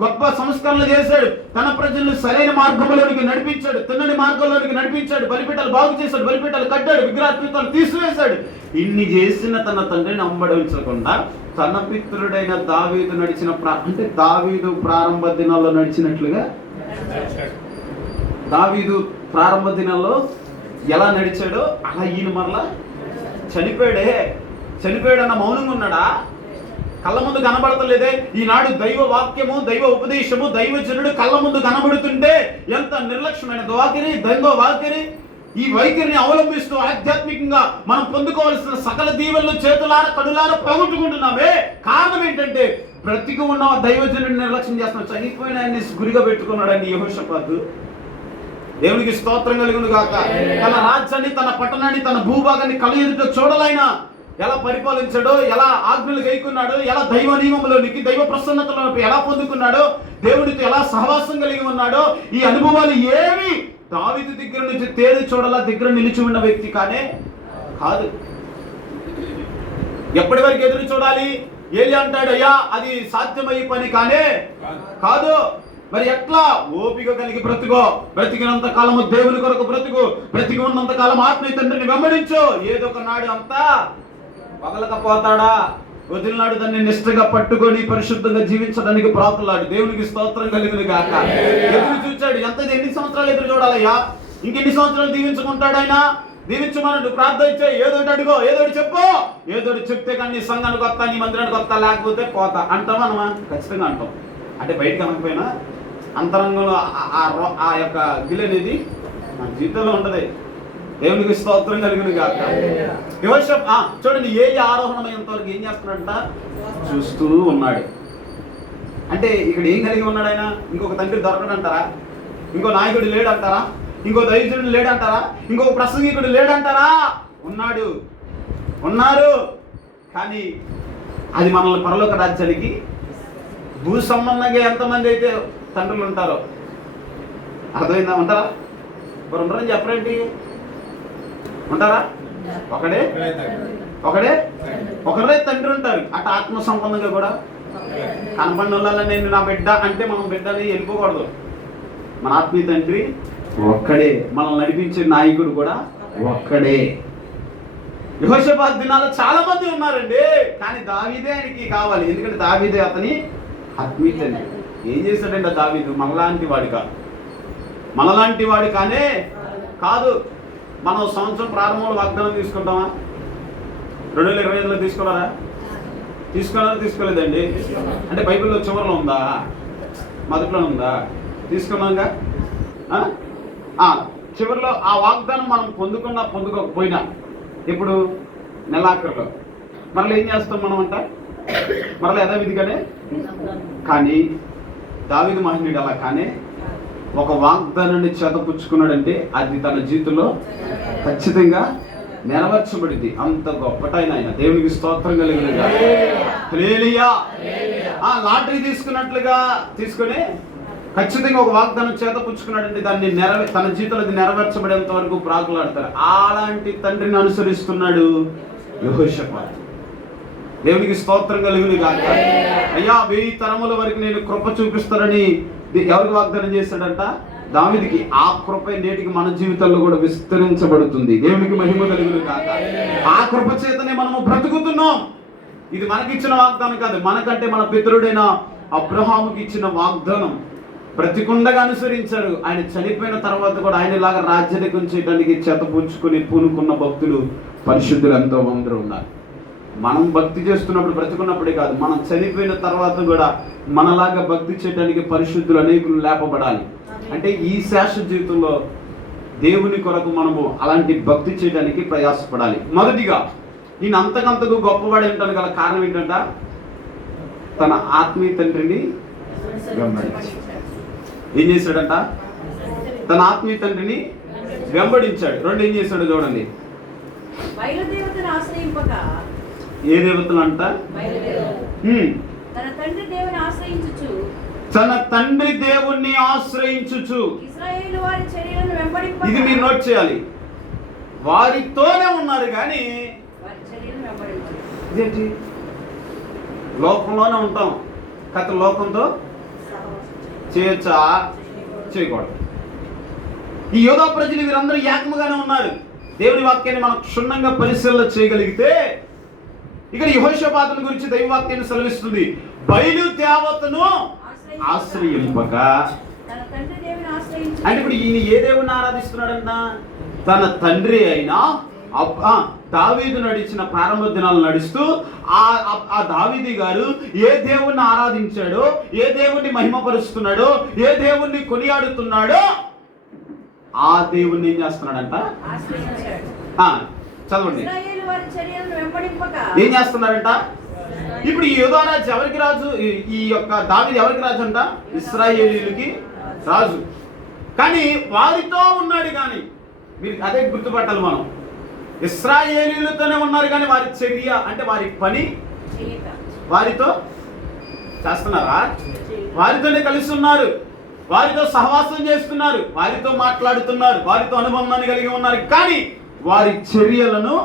గొప్ప సంస్కరణలు చేశాడు, తన ప్రజలను సరైన మార్గంలోనికి నడిపించాడు, తిన్నని మార్గంలోనికి నడిపించాడు, బలిపీఠాలు బాగు చేశాడు, బలిపీఠాలు కట్టాడు, విగ్రహాత్మికతలు తీసివేశాడు. ఇన్ని చేసిన తన తండ్రిని అంబడించకుండా తన పితరుడైన దావీదు నడిచిన అంటే దావీదు ప్రారంభ దినాల్లో నడిచినట్లుగా, దావీదు ప్రారంభ దినాల్లో ఎలా నడిచాడో అలా ఈయన మరలా చనిపోయాడన్న మౌనంగా ఉన్నాడా? కళ్ళ ముందు కనబడతలేదే. ఈనాడు దైవ వాక్యము, దైవ ఉపదేశము, దైవజనుడు కళ్ళ ముందు కనబడుతుంటే ఎంత నిర్లక్ష్యమైన దైవ వాక్యని ఈ వైఖరిని అవలంబిస్తూ ఆధ్యాత్మికంగా మనం పొందుకోవాల్సిన సకల దీవెనలు చేతులార కడులార పోగొట్టుకుంటున్నామే. కారణం ఏంటంటే బ్రతికి ఉన్న దైవజనుడిని నిర్లక్ష్యం చేస్తున్నాడు. చనిపోయిన ఆయన్ని గురిగా పెట్టుకున్నాడండి యెహోషాపాతు. దేవునికి స్తోత్రం కలుగును గాక. తన రాజ్యాన్ని, తన పట్టణాన్ని, తన భూభాగాన్ని కళ్ళ ఎదుట చూడలైనా ఎలా పరిపాలించాడో, ఎలా ఆజ్ఞలు గైకున్నాడో, ఎలా దైవ నియమంలోనికి, దైవ ప్రసన్నతలో ఎలా పొందుకున్నాడో, దేవుడితో ఎలా సహవాసం కలిగి ఉన్నాడో, ఈ అనుభవాలు ఏమి దావీదు దగ్గర నుంచి తేరు చూడలా దగ్గర నిలిచి ఉన్న వ్యక్తి కాదు. ఎప్పటి వరకు ఎదురు చూడాలి? ఏలి అంటాడు, అయ్యా అది సాధ్యమయ్యే పని కాదు. మరి ఎట్లా? ఓపిక కలిగి బ్రతికినంత కాలము దేవుని కొరకు బ్రతికి ఉన్నంత కాలం ఆత్మీయ తండ్రిని వెంబడించు. ఏదో ఒక నాడు అంతా పగలకపోతాడా? వదిలినాడు దాన్ని నిష్ఠగా పట్టుకొని పరిశుద్ధంగా జీవించడానికి ప్రాకులాడు. దేవునికి స్తోత్రం కలిగిన గాక. ఎదురు చూచాడు. ఎన్ని సంవత్సరాలు ఎదురు చూడాలయ్యా? ఇంకెన్ని సంవత్సరాలు దీవించుకుంటాడు ఆయన? దీవించమన్నాడు, ప్రార్థించే, ఏదోటి అడుగో, ఏదోటి చెప్పు. ఏదోటి చెప్తే కానీ నీ సంఘానికి వస్తా, నీ మందిరానికి వస్తా, లేకపోతే పోతా అంటామా? అనమా? ఖచ్చితంగా అంటాం. అంటే బయటకు అనకపోయినా అంతరంగంలో ఆ యొక్క గిల్ అనేది మన జీవితంలో ఉంటది. దేవునికి స్తోత్రం కలిగిన గాక. చూడండి, ఏ ఆరోహణమైనంత వరకు ఏం చేస్తున్నాడంట? చూస్తూ ఉన్నాడు. అంటే ఇక్కడ ఏం కలిగి ఉన్నాడు ఆయన? ఇంకొక తండ్రి దొరకడంటారా? ఇంకో నాయకుడు లేడంటారా? ఇంకో దైవజనుడు లేడంటారా? ఇంకొక ప్రసంగికుడు లేడంటారా? ఉన్నారు. కానీ అది మనల్ని పరలోక రాజ్యానికి భూ సంబంధంగా ఎంతమంది అయితే తండ్రులు ఉంటారో అర్థమైందా? ఉంటారా? మరి ఉంటారని చెప్పరేంటి? ఉంటారా? ఒకడే తండ్రి ఉంటారు. అటు ఆత్మ సంబంధంగా కూడా కనపడిన వాళ్ళ నేను నా బిడ్డ అంటే మనం బిడ్డని వెళ్ళిపోకూడదు. మన ఆత్మీయ తండ్రి ఒక్కడే, మనల్ని నడిపించే నాయకుడు కూడా ఒక్కడే. యెహోషాపాతు దినాల్లో చాలా మంది ఉన్నారండి, కానీ దావీదే ఆయనకి కావాలి. ఎందుకంటే దావీదే అతని ఆత్మీయ తండ్రి. ఏం చేశాడంటే దావీదు మనలాంటి వాడు కాదు. మనం సంవత్సరం ప్రారంభంలో వాగ్దానం తీసుకుంటామా? 2025లో తీసుకోలేదండి. అంటే బైబిల్లో చివరిలో ఉందా? మొదట్లో ఉందా? తీసుకున్నాంగా. చివరిలో ఆ వాగ్దానం మనం పొందుకోకపోయినా ఇప్పుడు నెలాఖరులో మరలా ఏం చేస్తాం మనం అంట? మరలా యథావిధిగానే. కానీ దావీదు మహనీయుడు అలా ఒక వాగ్దానాన్ని చేతపుచ్చుకున్నాడంటే అది తన జీవితంలో ఖచ్చితంగా నెరవేర్చబడింది. అంత గొప్పటైన ఆయన. దేవునికి స్తోత్రం కలిగిన హల్లెలూయా. లాటరీ తీసుకున్నట్లుగా తీసుకొని ఖచ్చితంగా ఒక వాగ్దానం చేతపుచ్చుకున్నాడంటే దాన్ని తన జీవితంలో అది నెరవేర్చబడేంత వరకు ప్రాకులాడతారు. అలాంటి తండ్రిని అనుసరిస్తున్నాడు యెహోషాపాతు. దేవునికి స్తోత్రం కలిగిన గాక. అయ్యా 1000 తరముల వరకు నేను కృప చూపిస్తానని ఎవరికి వాగ్దానం చేశాడంట? దావీదుకి. ఆ కృప నేటికి మన జీవితాల్లో కూడా విస్తరించబడుతుంది. దేవునికి మహిమ కలుగును గాక. ఆ కృప చేతనే మనము బ్రతుకుతున్నాం. ఇది మనకిచ్చిన వాగ్దానం కాదు, మనకంటే మన పితరుడైన అబ్రహాముకి ఇచ్చిన వాగ్దానం. బ్రతికుండగా అనుసరించారు. ఆయన చనిపోయిన తర్వాత కూడా ఆయనలాగా రాజ్యాధికం చేయడానికి చేతపుచ్చుకుని పూనుకున్న భక్తులు, పరిశుద్ధులు ఎంతో మంది ఉన్నారు. మనం భక్తి చేస్తున్నప్పుడు బ్రతుకున్నప్పుడే కాదు, మనం చనిపోయిన తర్వాత కూడా మనలాగా భక్తి చేయడానికి పరిశుద్ధులు అనేకులు లేపబడాలి. అంటే ఈ శాశ్వత జీవితంలో దేవుని కొరకు మనము అలాంటి భక్తి చేయడానికి ప్రయాసపడాలి. మొదటిగా ఈయన అంతకంతకు గొప్పవాడు ఏంటని గల కారణం ఏంటంట? తన ఆత్మీయ తండ్రిని ఏం చేశాడంట? తన ఆత్మీయ తండ్రిని వెంబడించాడు. రెండు ఏం చేశాడు చూడండి. ఏ దేవతలు అంట? తన తండ్రి దేవుని ఆశ్రయించుచు ఇశ్రాయేలు వారి చర్యలను వెంబడింపక. ఇది మీరు నోట్ చేయాలి. వారితోనే ఉన్నారు కానీ వారి చర్యలను వెంబడించరు. ఇదేంటి? లోకంలోనే ఉంటాం, కథ లోకంతో చేయొచ్చా? చేయకూడదు. ఈ యోధా ప్రజలు వీరందరూ ఏకముగానే ఉన్నారు. దేవుని వాక్యాన్ని మనం క్షుణ్ణంగా పరిశీలన చేయగలిగితే ఇక్కడ యెహోషాపాతుని గురించి దైవవాక్యాన్ని సెలవిస్తుంది. బయలు దేవతను ఆశ్రయింపక. అంటే ఇప్పుడు ఈయన ఏ దేవుని ఆరాధిస్తున్నాడంట? తన తండ్రి అయిన దావీదు నడిచిన ప్రారంభ దినాలు నడుస్తూ ఆ దావీదు గారు ఏ దేవుణ్ణి ఆరాధించాడో, ఏ దేవుణ్ణి మహిమపరుస్తున్నాడో, ఏ దేవుణ్ణి కొనియాడుతున్నాడో ఆ దేవుణ్ణి ఏం చేస్తున్నాడంట? చదవండి. ఏం చేస్తున్నారంట? ఇప్పుడు ఈ యోధా రాజు ఎవరికి రాజు? ఈ యొక్క దావీదు ఎవరికి రాజు అంట? ఇశ్రాయేలీయులకి రాజు. కానీ వారితో ఉన్నాడు. కానీ మీరు అదే గుర్తుపట్టాలి మనం. ఇశ్రాయేలీయులతోనే ఉన్నారు కానీ వారి చర్య అంటే వారి పని వారితో చేస్తున్నారా? వారితోనే కలిసి ఉన్నారు, వారితో సహవాసం చేస్తున్నారు, వారితో మాట్లాడుతున్నారు, వారితో అనుబంధాన్ని కలిగి ఉన్నారు. కానీ వారి చర్యలను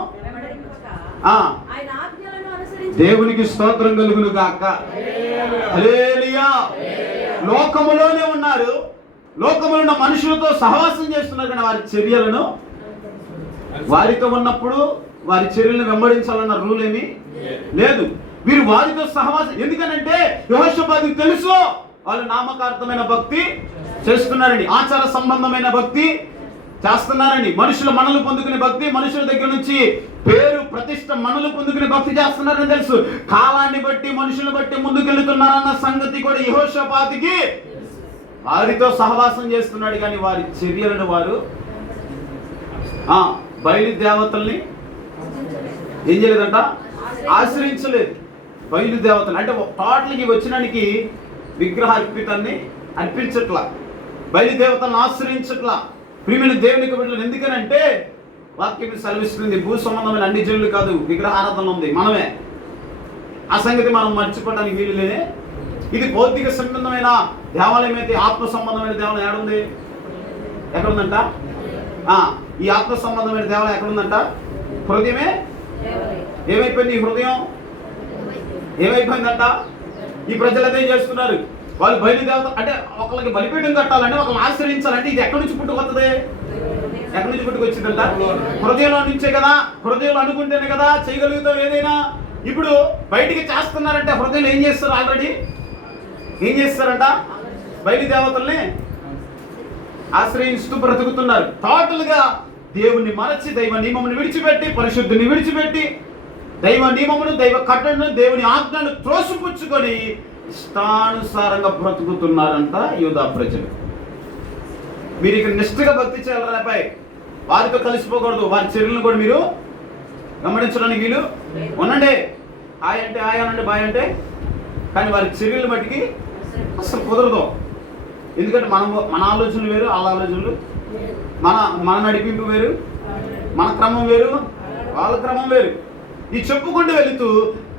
దేవునికి స్తోత్రం కలుగును గాక. హల్లెలూయా. లోకములోనే ఉన్నారు, లోకములో ఉన్న మనుషులతో సహవాసం చేస్తున్నారు కానీ వారి చర్యలను, వారితో ఉన్నప్పుడు వారి చర్యలను వెంబడించాలన్న రూల్ ఏమీ లేదు. వీరు వారితో సహవాసం, ఎందుకనంటే యెహోషాపాతుకు తెలుసు వాళ్ళు నామకార్థమైన భక్తి చేస్తున్నారని, ఆచార సంబంధమైన భక్తి చేస్తున్నారని, మనుషుల మనలు పొందుకునే భక్తి, మనుషుల దగ్గర నుంచి పేరు ప్రతిష్ట మనలు పొందుకునే భక్తి చేస్తున్నారని తెలుసు. కాలాన్ని బట్టి మనుషులను బట్టి ముందుకెళ్తున్నారన్న సంగతి కూడా యెహోషాపాతుకి వారితో సహవాసం చేస్తున్నాడు కానీ వారి చర్యలను వారు బయలు దేవతల్ని ఏం చేయలేదంట? ఆశ్రయించలేదు. బయలు దేవతలు అంటే టోటల్కి వచ్చినానికి విగ్రహార్పితాన్ని అర్పించట్లా, బయలు దేవతలను ఆశ్రయించట్లా. ప్రియమైన దేవునికి బిడ్డలు, ఎందుకనంటే వాక్యం సెలవిస్తుంది భూ సంబంధమైన అన్ని జనులు కాదు, విగ్రహారాధన ఉంది మనమే. ఆ సంగతి మనం మర్చిపోవడానికి వీలు లేదే. ఇది భౌతిక సంబంధమైన దేవాలయం అయితే ఆత్మ సంబంధమైన దేవాలయం ఏడుంది? ఎక్కడుందంట? ఈ ఆత్మ సంబంధమైన దేవాలయం ఎక్కడుందంట? హృదయమే. ఏమైపోయింది ఈ హృదయం? ఏమైపోయిందంట? ఈ ప్రజలు అదే చేస్తున్నారు. వాళ్ళు బయలుదేవత అంటే ఒకళ్ళకి బలిపీఠం కట్టాలంటే ఒకళ్ళని ఆశ్రయించాలంటే ఇది ఎక్కడి నుంచి పుట్టుకొస్తుంది? ఎక్కడి నుంచి పుట్టుకొచ్చిందంట? హృదయంలో నుంచే కదా. హృదయంలో అనుకుంటేనే కదా చేయగలుగుతాం ఏదైనా. ఇప్పుడు బయటికి చేస్తున్నారంటే హృదయంలో ఏం చేస్తారు? ఆల్రెడీ ఏం చేస్తారంట? బయలుదేవతల్ని ఆశ్రయిస్తూ బ్రతుకుతున్నారు. టోటల్ గా దేవుణ్ణి మరచి, దైవ నియమమును విడిచిపెట్టి, పరిశుద్ధిని విడిచిపెట్టి, దైవ నియమమును, దైవ కట్టడను, దేవుని ఆజ్ఞను త్రోసిపుచ్చుకొని ఇష్టానుసారంగా బ్రతుకుతున్నారంట యూదా ప్రజలు. మీరు ఇక్కడ నిష్ఠగా భక్తి చేయాలి రాబాయ్. వారితో కలిసిపోకూడదు, వారి చర్యలను కూడా మీరు గమనించడానికి వీలు ఉండండి. హాయ్ అంటే హాయ్ అనండి, బాయ్ అంటే. కానీ వారి చర్యలు బట్టికి అసలు కుదరదు. ఎందుకంటే మన ఆలోచనలు వేరు, వాళ్ళ ఆలోచనలు, మన నడిపింపు వేరు, మన క్రమం వేరు, వాళ్ళ క్రమం వేరు. ఈ చెప్పుకుంటూ వెళుతూ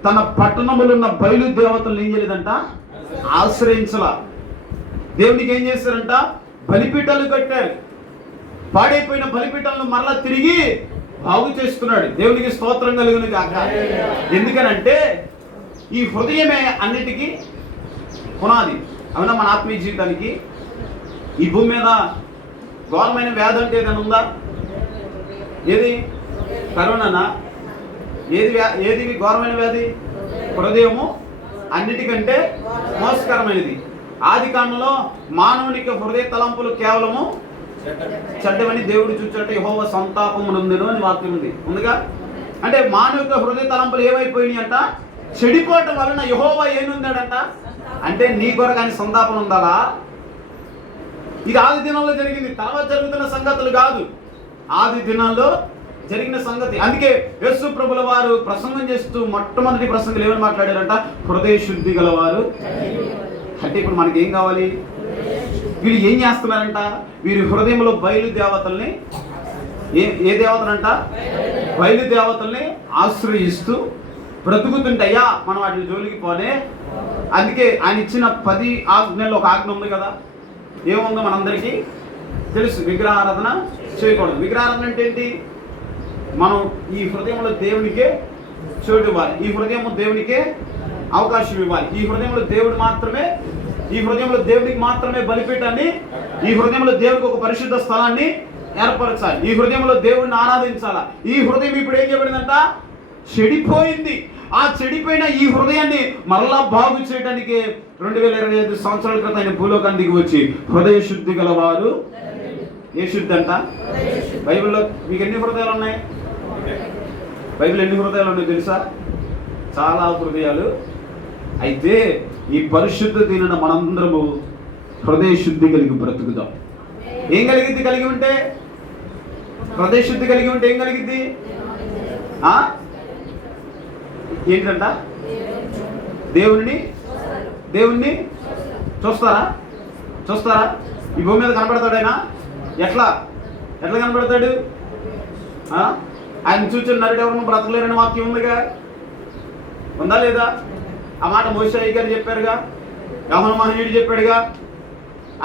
తన పట్టణములో ఉన్న బయలు దేవతలను ఏం చేయలేదంట? ఆశ్రయించలా. దేవునికి ఏం చేశారంట? బలిపీఠాలు కట్టారు. పాడైపోయిన బలిపీఠాలను మరలా తిరిగి బాగు చేస్తున్నాడు. దేవునికి స్తోత్రం కలుగును గాక. ఎందుకనంటే ఈ హృదయమే అన్నిటికీ పునాది. అవునా? మన ఆత్మీయ జీవితానికి ఈ భూమి మీద ఘోరమైన వ్యాధి అంటే ఏదైనా ఉందా? ఏది? కరోనానా? ఏది ఘోరమైన వ్యాధి? హృదయము అన్నిటికంటే మోసకరమైనది. ఆది కాండంలో మానవునికి హృదయ తలంపులు కేవలము చెడ్డవని దేవుడు చూచాట, యెహోవా సంతాపము నొందెను అని వాక్యం ఉందిగా. అంటే మానవిక హృదయ తలంపులు ఏమైపోయినాయి అంట? చెడిపోవటం వలన యెహోవా ఏనుందాడంట? అంటే నీ కొరకని సంతాపం ఉండాలా? ఇది ఆది దినాల్లో జరిగింది, తర్వాత జరుగుతున్న సంగతులు కాదు. ఆది దినాల్లో జరిగిన సంగతి. అందుకే యేసు ప్రభుల వారు ప్రసంగం చేస్తూ మొట్టమొదటి ప్రసంగంలో ఏమని మాట్లాడారంట? హృదయ శుద్ధి గలవారు. అంటే ఇప్పుడు మనకి ఏం కావాలి? వీళ్ళు ఏం చేస్తున్నారంట? వీరి హృదయంలో బయలు దేవతల్ని, ఏ దేవతలంట? బయలు దేవతల్ని ఆశ్రయిస్తూ బ్రతుకుతుంటే అయ్యా మనం వాటి జోలికి పోనే. అందుకే ఆయన ఇచ్చిన 10 ఆజ్ఞల్లో ఒక ఆజ్ఞ ఉంది కదా, ఏముందో మనందరికీ తెలుసు, విగ్రహారాధన చేయకూడదు. విగ్రహారాధన అంటే ఏంటి? మనం ఈ హృదయంలో దేవునికే చోటు ఇవ్వాలి, ఈ హృదయం దేవునికే అవకాశం ఇవ్వాలి, ఈ హృదయంలో దేవుడికి మాత్రమే బలిపీఠాన్ని, ఈ హృదయంలో దేవుడికి ఒక పరిశుద్ధ స్థలాన్ని ఏర్పరచాలి, ఈ హృదయంలో దేవుడిని ఆరాధించాలా. ఈ హృదయం ఇప్పుడు ఏం చేయబడిందంట? చెడిపోయింది. ఆ చెడిపోయిన ఈ హృదయాన్ని మరలా బాగు చేయడానికి 2025 సంవత్సరాల క్రితం ఆయన భూలోకానికి దిగి వచ్చి హృదయ శుద్ధి గలవారు. ఏ శుద్ధి అంట? బైబిల్లో మీకు ఎన్ని హృదయాలు ఉన్నాయి? బైబిల్ ఎన్ని హృదయాలు ఉన్నాయో తెలుసా? చాలా హృదయాలు. అయితే ఈ పరిశుద్ధ దిన మనందరము హృదయ శుద్ధి కలిగి బ్రతుకుదాం. ఏం కలిగి ఉంటే? హృదయ శుద్ధి కలిగి ఉంటే ఏం కలిగిద్ది? ఏంటంట? దేవుణ్ణి చూస్తారా? ఈ భూమి మీద కనబడతాడు ఆయన. ఎట్లా కనబడతాడు? ఆయన చూచిన నరుడు ఎవరు బ్రతకలేరని వాక్యం ఉందిగా, ఉందా లేదా? ఆ మాట మోషే గారు చెప్పారుగా, యోహాను మహనీయుడు చెప్పాడుగా,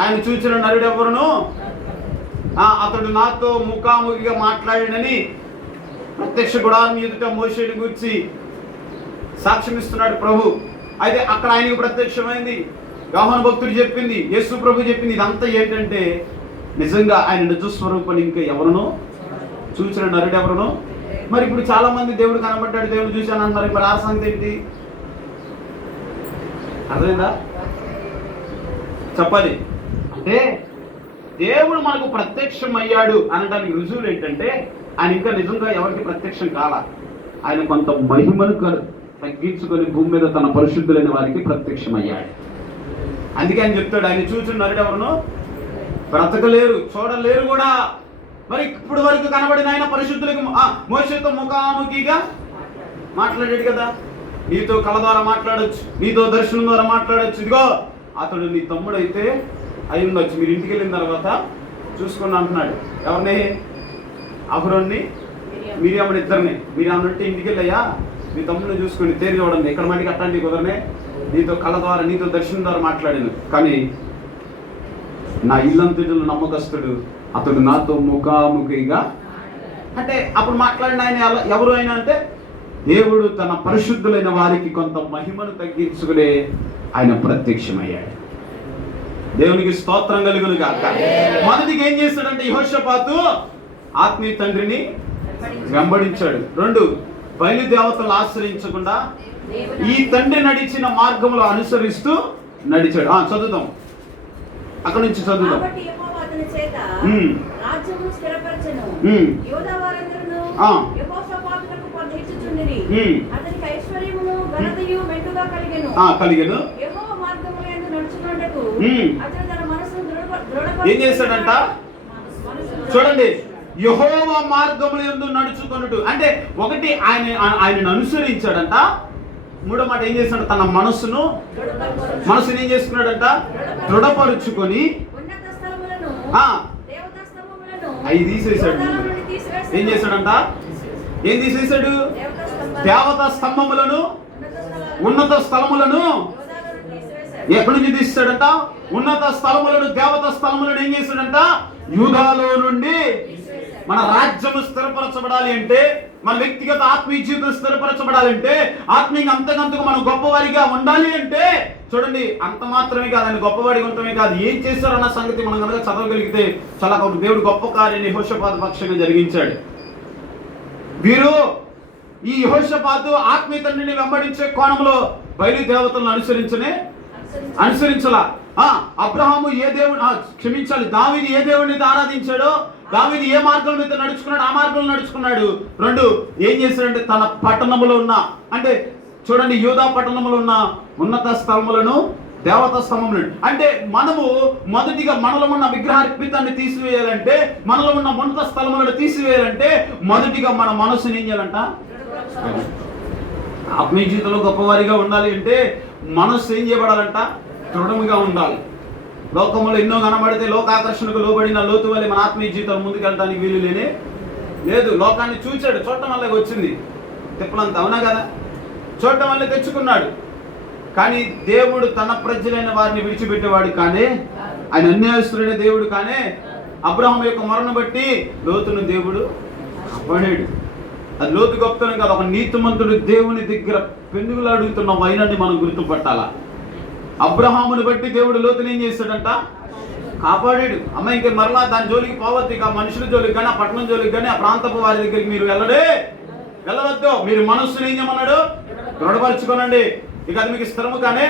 ఆయన చూచిన నరుడు ఎవరును అతడు నాతో ముఖాముఖిగా మాట్లాడాడని ప్రత్యక్ష గుడారం ఎదుట మోషేని గురించి సాక్ష్యం ఇస్తున్నాడు ప్రభు. అయితే అక్కడ ఆయనకు ప్రత్యక్షమైంది, యోహాను భక్తుడు చెప్పింది, యేసు ప్రభు చెప్పింది. ఇదంతా ఏంటంటే నిజంగా ఆయన నిజస్వరూపాన్ని ఇంకా ఎవరునో చూసిన నరుడు ఎవరునో. మరి ఇప్పుడు చాలా మంది దేవుడు కనబడ్డాడు, దేవుడు చూశాను అంటారు. ఇప్పుడు ఆ సంగతి ఏంటి? అర్థమైందా? చెప్పాలి అంటే దేవుడు మనకు ప్రత్యక్షం అయ్యాడు అనడానికి రుజువులు ఏంటంటే ఆయన ఇంకా నిజంగా ఎవరికి ప్రత్యక్షం కాలా. ఆయన కొంత మహిమను తగ్గించుకొని భూమి మీద తన పరిశుద్ధులైన వారికి ప్రత్యక్షం అయ్యాడు. అందుకే ఆయన చెప్తాడు, ఆయన చూసిన నరుడు ఎవరును బ్రతకలేరు, చూడలేరు కూడా. మరి ఇప్పుడు వరకు కనబడిన ఆయన పరిశుద్ధులకు మోషేతో ముఖాముఖిగా మాట్లాడాడు కదా, నీతో కళ ద్వారా మాట్లాడొచ్చు, నీతో దర్శనం ద్వారా మాట్లాడొచ్చు. ఇదిగో అతడు నీ తమ్ముడు అయితే అయి ఉండొచ్చు, మీరు ఇంటికి వెళ్ళిన తర్వాత చూసుకుని అంటున్నాడు. ఎవరిని? అహరోన్ని, మిరియాముని ఇద్దరిని. మిరియాముని అంటే ఇంటికి వెళ్ళయ్యా మీ తమ్ముడిని చూసుకొని తేరి చూడండి, ఇక్కడ మటుకు అట్లాంటి కుదరనే, నీతో కళ ద్వారా నీతో దర్శనం ద్వారా మాట్లాడాను, కానీ నా ఇల్లంతటిలో నమ్మకస్తుడు, అతడు నాతో ముఖాముఖిగా. అంటే అప్పుడు మాట్లాడిన ఆయన ఎవరు అయినా అంటే దేవుడు తన పరిశుద్ధులైన వారికి కొంత మహిమను తగ్గించుకునే ఆయన ప్రత్యక్షమయ్యాడు. దేవునికి స్తోత్రం కలుగును గాక. మొదటిగా ఏం చేస్తాడంటే యెహోషాపాతు ఆత్మీయ తండ్రిని వెంబడించాడు. 2 బయలుదేవతలు ఆశ్రయించకుండా ఈ తండ్రి నడిచిన మార్గంలో అనుసరిస్తూ నడిచాడు. చదువుదాం, అక్కడ నుంచి చదువుదాం. కలిగెను. ఏం చేశాడంట? చూడండి, యెహోవా మార్గముల యందు నడుచుకొనుట అంటే ఒకటి ఆయనను అనుసరించాడంట. 3వ మాట ఏం చేశాడు? తన మనసును ఏం చేసుకున్నాడంట? దృఢపరుచుకొని అవి తీసేశాడు. ఏం చేశాడంట? ఏం తీసేశాడు? దేవతా స్తంభములను, ఉన్నత స్థలములను. ఎక్కడి నుంచి తీసాడంట? ఉన్నత స్థలములను, దేవతా స్థలములను ఏం చేశాడంట? యూదాలో నుండి. మన రాజ్యము స్థిరపరచబడాలి అంటే, మన వ్యక్తిగత ఆత్మీయ జీవితం స్థిరపరచబడాలంటే, ఆత్మీయంగా అంతకంతకు మనం గొప్పవారిగా ఉండాలి అంటే, చూడండి, అంత మాత్రమే కాదు, ఆయన గొప్పవాడిగా ఉండటమే కాదు, ఏం చేశారన్న సంగతి మనం కనుక చదవగలిగితే చాలా దేవుడు గొప్ప కార్యాన్ని యెహోషాపాతు పక్షంగా జరిగించాడు. వీరు ఈ యెహోషాపాతు ఆత్మీయ తండ్రిని వెంబడించే కోణంలో బయలుదేవతలను అనుసరించలా. అబ్రహాము ఏ దేవుడు క్షమించాలి దావీదు ఏ దేవుడిని ఆరాధించాడో, దావీదు ఏ మార్గం మీద నడుచుకున్నాడు ఆ మార్గంలో నడుచుకున్నాడు. 2 ఏం చేశాడంటే తన పట్టణములో ఉన్న, అంటే చూడండి, యూదా పట్టణములో ఉన్న ఉన్నత స్థలములను, దేవతా స్తంభములను. అంటే మనము మొదటిగా మనలో ఉన్న విగ్రహార్పితాన్ని తీసివేయాలంటే, మనలో ఉన్న ఉన్నత స్థలములను తీసివేయాలంటే మొదటిగా మన మనసుని ఏం చేయాలంట? ఆత్మీయ జీవితంలో గొప్పవారిగా ఉండాలి అంటే మనస్సు ఏం చేయబడాలంట? దృఢముగా ఉండాలి. లోకంలో ఎన్నో కనబడితే లోకాకర్షణకు లోబడిన లోతు వల్ల మన ఆత్మీయ జీవితం ముందుకెళ్ళడానికి వీలు లేదు. లోకాన్ని చూచాడు, చూడటం వల్ల వచ్చింది తిప్పలంతా, అవునా కదా? చూడటం వల్ల తెచ్చుకున్నాడు. కానీ దేవుడు తన ప్రజలైన వారిని విడిచిపెట్టేవాడు కానీ, ఆయన అన్యాయస్తుడైన దేవుడు కానీ, అబ్రహాం యొక్క మొరను బట్టి లోతును దేవుడు కాపాడాడు. అది లోతు గొప్పతనం కాదు, ఒక నీతిమంతుడు దేవుని దగ్గర పెనుగులు అడుగుతున్న వైనాన్ని మనం గుర్తుపట్టాలా. అబ్రహాముని బట్టి దేవుడు లోతుని ఏం చేశాడంట? కాపాడాడు. అమ్మ ఇంక మరలా దాని జోలికి పోవద్దు, ఇక మనుషుల జోలికి కానీ, ఆ పట్టణం జోలికి కానీ, ఆ ప్రాంతపు వారి దగ్గరికి మీరు వెళ్ళవద్దు. మీరు మనస్సును ఏం చేయమన్నాడు? దృఢపరచుకోనండి. ఇక అది మీకు స్థిరము. కానీ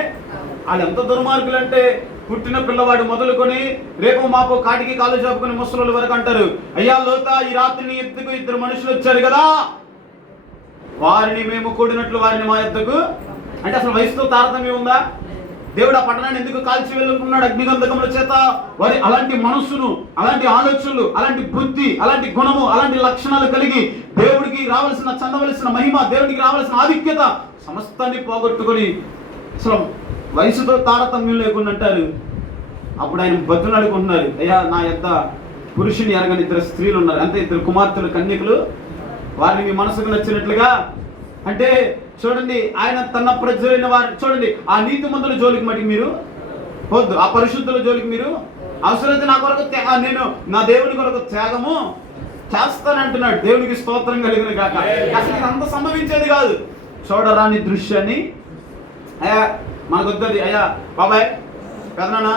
వాళ్ళు ఎంత దుర్మార్గులు అంటే, పుట్టిన పిల్లవాడు మొదలుకొని రేపు మాపు కాటికి కాలు చాపుకొని ముసలి వరకు అంటారు, అయ్యా లోతా ఈ రాత్రిని ఎత్తుకు 2 మనుషులు వచ్చారు కదా, వారిని మేము కూడినట్లు వారిని మా ఎత్తుకు. అంటే అసలు వయసుతో తారతమ్యం ఉందా? దేవుడు ఆ పట్టణాన్ని ఎందుకు కాల్చి వెళ్ళుకున్నాడు? అగ్నిగంధకముల చేత. వారి అలాంటి మనస్సును, అలాంటి ఆలోచనలు, అలాంటి బుద్ధి, అలాంటి గుణము, అలాంటి లక్షణాలు కలిగి దేవుడికి రావాల్సిన, చెందవలసిన మహిమ, దేవుడికి రావాల్సిన ఆధిక్యత సమస్తాన్ని పోగొట్టుకొని అసలు వయసుతో తారతమ్యం లేకుండా అంటారు. అప్పుడు ఆయన బతులు అడుగుతున్నారు, అయ్యా నా యొక్క పురుషుని ఎరగని 2 స్త్రీలు ఉన్నారు, అంతే 2 కుమార్తెలు, కన్యకులు, వారిని మీ మనసుకు నచ్చినట్లుగా. అంటే చూడండి, ఆయన తన ప్రజలైన వారిని చూడండి, ఆ నీతిమంతుల జోలికి మటుకు మీరు వద్దు, ఆ పరిశుద్ధుల జోలికి మీరు అవసరమైతే నా కొరకు నేను నా దేవుని కొరకు త్యాగము చేస్తానంటున్నాడు. దేవునికి స్తోత్రం కలిగిన కాక. అసలు ఇది అంత సంభవించేది కాదు. చూడరాని దృశ్యాన్ని అయ్యా మనకు వద్దది, అయ్యా బాబాయ్ పెదనాన్న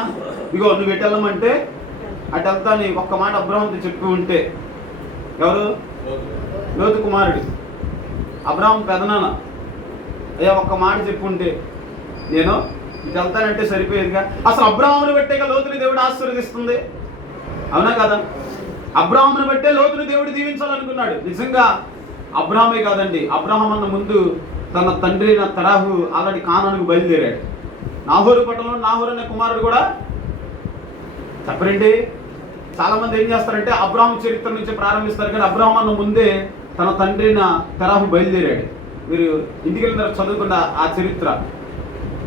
ఇగో నువ్వు ఎటు వెళ్ళమంటే అటు వెళ్తాను ఒక్క మాట అబ్రహాంతో చెప్పి ఉంటే, ఎవరు? లోతు కుమారుడు అబ్రహాం పెదనాన్న, అయ్యా ఒక్క మాట చెప్పుంటే నేను ఇటు వెళ్తానంటే సరిపోయేదిగా. అసలు అబ్రహాముని బట్టేగా లోతుని దేవుడు ఆశీర్వదిస్తుంది, అవునా కదా? అబ్రహాముని బట్టే లోతుని దేవుడు దీవించాలనుకున్నాడు. నిజంగా అబ్రహామే కాదండి, అబ్రహాం అన్న ముందు తన తండ్రి అయిన తరాహు ఆల్రెడీ కానానుకు బయలుదేరాడు. నాహోరు పట్టణంలో నాహోరు అనే కుమారుడు కూడా చెప్పరండి. చాలా మంది ఏం చేస్తారంటే అబ్రహాం చరిత్ర నుంచి ప్రారంభిస్తారు, కానీ అబ్రహాం అన్న ముందే తన తండ్రి అయిన తరాహు బయలుదేరాడు. మీరు ఇంటికి వెళ్ళిన చదువుకున్న ఆ చరిత్ర.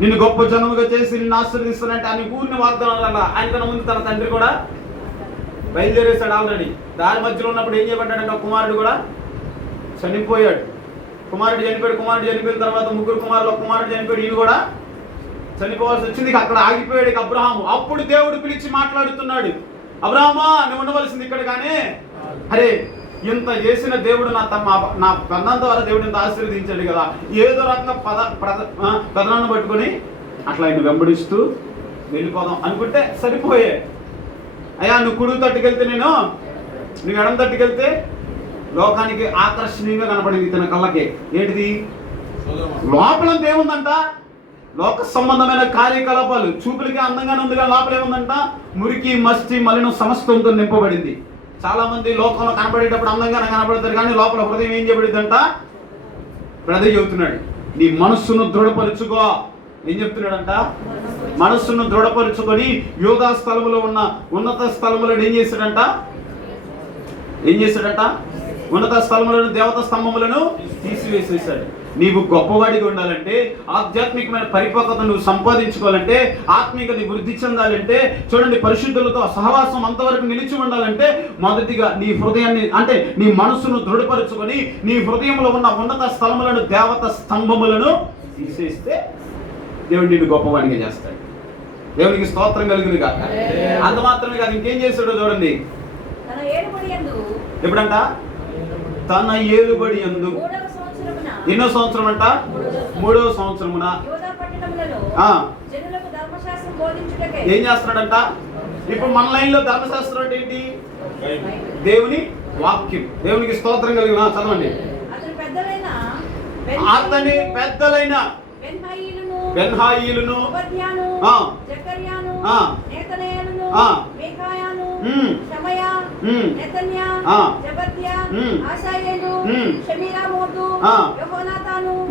నిన్ను గొప్ప జనముగా చేసి నిన్ను ఆశీర్వదిస్తానంటే ఆయన ఊరిని వాగ్దానాల ఆయనకన్నా ముందు తన తండ్రి కూడా బయలుదేరేశాడు ఆల్రెడీ. దాని మధ్యలో ఉన్నప్పుడు ఏం చేయబడ్డాడంటే కుమారుడు కూడా చనిపోయాడు. కుమారుడు చనిపోయిన తర్వాత 3 కుమారులు, ఒక కుమారుడు చనిపోయాడు, ఈయన కూడా చనిపోవాల్సి వచ్చింది. అక్కడ ఆగిపోయాడు ఇక అబ్రహాము. అప్పుడు దేవుడు పిలిచి మాట్లాడుతున్నాడు, అబ్రహామా నువ్వు ఉండవలసింది ఇక్కడ, కానీ అరే ఇంత చేసిన దేవుడు నా పెదనాన్న ద్వారా దేవుడు ఇంత ఆశీర్వదించాడు కదా, ఏదో రకంగా పెదనాన్ని పట్టుకొని అట్లా ఆయన వెంబడిస్తూ వెళ్ళిపోదాం అనుకుంటే సరిపోయే. అయ్యా నువ్వు కుడి తట్టుకెళ్తే నువ్వు ఎడం తట్టుకెళ్తే లోకానికి ఆకర్షణీయంగా కనపడింది తన కళ్ళకి. ఏంటిది? లోపలంతా ఏముందంట? లోక సంబంధమైన కార్యకలాపాలు. చూపులకి అందంగానే ఉంది, కానీ లోపల ఏముందంట? మురికి, మస్తి, మలినం సమస్తంతో నింపబడింది. చాలా మంది లోకంలో కనబడేటప్పుడు అందంగానే కనబడతారు, కానీ లోపల హృదయం ఏం చేయబడిందంట? ప్రదే చెబుతున్నాడు, నీ మనస్సును దృఢపరుచుకో. ఏం చెప్తున్నాడంట? మనస్సును దృఢపరుచుకొని యోగా స్థలములో ఉన్న ఉన్నత స్థలములను ఏం చేశాడంట? ఉన్నత స్థలములను, దేవత స్తంభములను తీసివేసేసాడు. నీవు గొప్పవాడిగా ఉండాలంటే, ఆధ్యాత్మికమైన పరిపక్వత నువ్వు సంపాదించుకోవాలంటే, ఆత్మీక నీ వృద్ధి చెందాలంటే, చూడండి పరిశుద్ధులతో సహవాసం అంతవరకు నిలిచి ఉండాలంటే, మొదటిగా నీ హృదయాన్ని అంటే నీ మనసును దృఢపరుచుకొని నీ హృదయంలో ఉన్న ఉన్నత స్థలములను, దేవత స్తంభములను తీసేస్తే దేవుడు నిన్ను గొప్పవాడిగా చేస్తాడు. దేవునికి స్తోత్రం కలుగును కాక. అంత మాత్రమే కాదు, ఇంకేం చేస్తాడో చూడండి. ఎప్పుడంట? తన ఏలుబడి యందు ఎన్నో సంవత్సరం అంట? 3వ సంవత్సరమున ఏం చేస్తున్నాడంట? ఇప్పుడు మన లైన్లో ధర్మశాస్త్రం అంటే ఏంటి? దేవుని వాక్యం. దేవునికి స్తోత్రం కలిగిన చదవండి. అతని పెద్దలైన బెన్హాయిలును,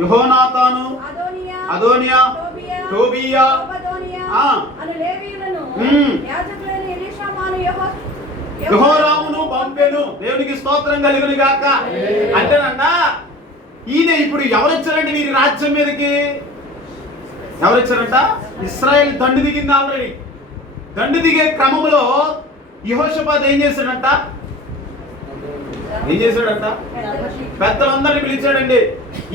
యోనాతాను, అదోనియా, టోబియా యెహోరామును పంపెను. దేవునికి స్తోత్రం కలుగును గాక. అంటేనంట ఈయన ఇప్పుడు ఎవరు వచ్చారంటే వీరి రాజ్యం మీదకి ఎవరు వచ్చారంట? ఇశ్రాయేల్ దండు దిగింది ఆల్రెడీ. దండు దిగే క్రమంలో యెహోషాపాతు ఏం చేశాడంట? పెద్దలందరినీ పిలిచాడండి.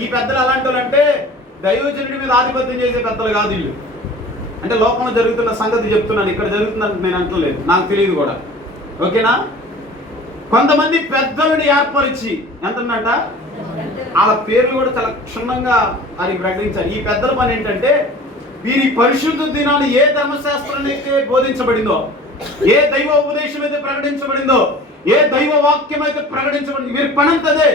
ఈ పెద్దలు అలాంటి వాళ్ళు అంటే దైవజనుడి మీద ఆధిపత్యం చేసే పెద్దలు కాదు వీళ్ళు. అంటే లోకంలో జరుగుతున్న సంగతి చెప్తున్నాను, ఇక్కడ జరుగుతుందంటే నేను అంటలేదు, నాకు తెలియదు కూడా. ఓకేనా? కొంతమంది పెద్దలను ఏర్పరిచి ఎంతనంట వాళ్ళ పేర్లు కూడా చాలా క్షుణ్ణంగా అది ప్రకటించారు. ఈ పెద్దల పని ఏంటంటే వీరి పరిశుద్ధ దినాలు ఏ ధర్మశాస్త్రం అయితే బోధించబడిందో, ఏ దైవ ఉపదేశం అయితే ప్రకటించబడిందో, ఏ దైవ వాక్యం అయితే ప్రకటించబడింది, వీరి పని అంతదే.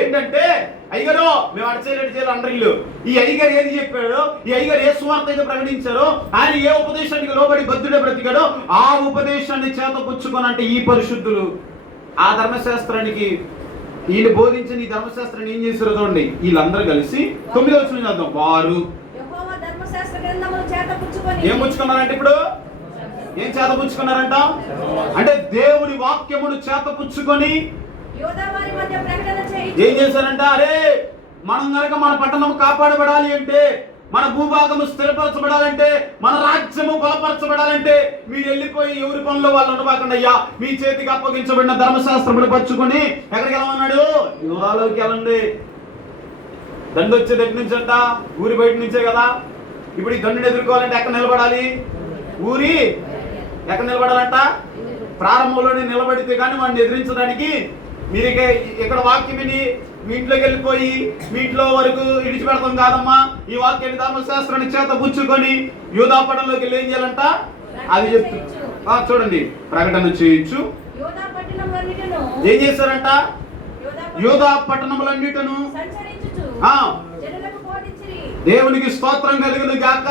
ఏంటంటే అయ్యగారు మేము అడిచేరెడ్డి చేయాలి అండ్రిల్లు, ఈ అయ్యగారు ఏది చెప్పాడో, ఈ అయ్యగారు ఏ సువార్త అయితే ప్రకటించారో, ఆయన ఏ ఉపదేశానికి లోబడి బద్ధుడే బ్రతికాడో ఆ ఉపదేశాన్ని చేతపుచ్చుకొని అంటే ఈ పరిశుద్ధులు ఆ ధర్మశాస్త్రానికి వీళ్ళు బోధించిన ఈ ధర్మశాస్త్రాన్ని ఏం చేశారో చూడండి. వీళ్ళందరూ కలిసి 9వ వచనం చదువుతాం. వారు ఏం పుచ్చుకున్నారంటే ఇప్పుడు ఏం చేతపుచ్చుకున్నారంట అంటే దేవుని వాక్యమును చేతపుచ్చుకొని ఏం చేశారంట, అరే మనం కనుక మన పట్టణం కాపాడబడాలి అంటే, మన భూభాగము స్థిరపరచబడాలంటే, మన రాజ్యము బలపరచబడాలంటే మీరు వెళ్ళిపోయి ఎవరి పనులు వాళ్ళు ఉండబాకండి అయ్యా, మీ చేతికి అప్పగించబడిన ధర్మశాస్త్రములు పచ్చుకొని ఎక్కడికి వెళ్ళమన్నాడు? యూదాలోకి వెళ్ళండి. దండు వచ్చే దగ్గర నుంచి అంట ఊరి బయట నుంచే కదా. ఇప్పుడు ఈ దండుని ఎదుర్కోవాలంటే ఎక్కడ నిలబడాలి? ఊరి ఎక్కడ నిలబడాలంట? ప్రారంభంలోనే నిలబడితే కానీ వాడిని ఎదిరించడానికి మీరు ఇక్కడ వాక్యం విని మీ ఇంట్లోకి వెళ్ళిపోయి మీ ఇంట్లో వరకు ఇడిచిపెడతాం కాదమ్మా. ఈ వాక్యాన్ని ధర్మశాస్త్రాన్ని చేత పుచ్చుకొని యూదాపట్టణంలోకి వెళ్ళి ఏం చేయాలంట అది చెప్తూ చూడండి. ప్రకటన చేయొచ్చు. ఏం చేశారంట? యూదా పట్టణములన్నిటను దేవునికి స్తోత్రం కలుగును గాక.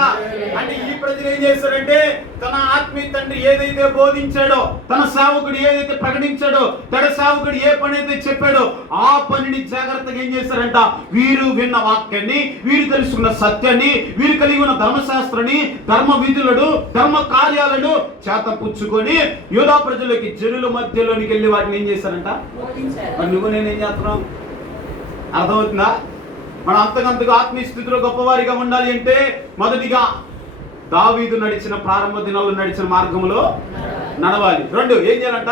అంటే ఈ ప్రజలు ఏం చేశారంటే తన ఆత్మీయ తండ్రి ఏదైతే బోధించాడో, తన సేవకుడు ఏదైతే ప్రకటించాడో, తన సేవకుడు ఏ పని అయితే చెప్పాడో ఆ పనిని జాగ్రత్తగా ఏం చేశారంట, వీరు విన్న వాక్యాన్ని, వీరు తెలుసుకున్న సత్యాన్ని, వీరు కలిగి ఉన్న ధర్మశాస్త్రాన్ని, ధర్మ విధులను, ధర్మ కార్యాలను చేతపుచ్చుకొని యూదా ప్రజలకి జనుల మధ్యలోనికి వెళ్ళి వాటిని ఏం చేశారంట. మరి నువ్వు నేనేం చేస్తున్నాం? అర్థమవుతుందా? మనం అంతకంతగా ఆత్మీయ స్థితిలో గొప్పవారిగా ఉండాలి అంటే మొదటిగా దావీదు నడిచిన ప్రారంభ దినాల్లో నడిచిన మార్గంలో నడవాలి. 2 ఏం చేయాలంట?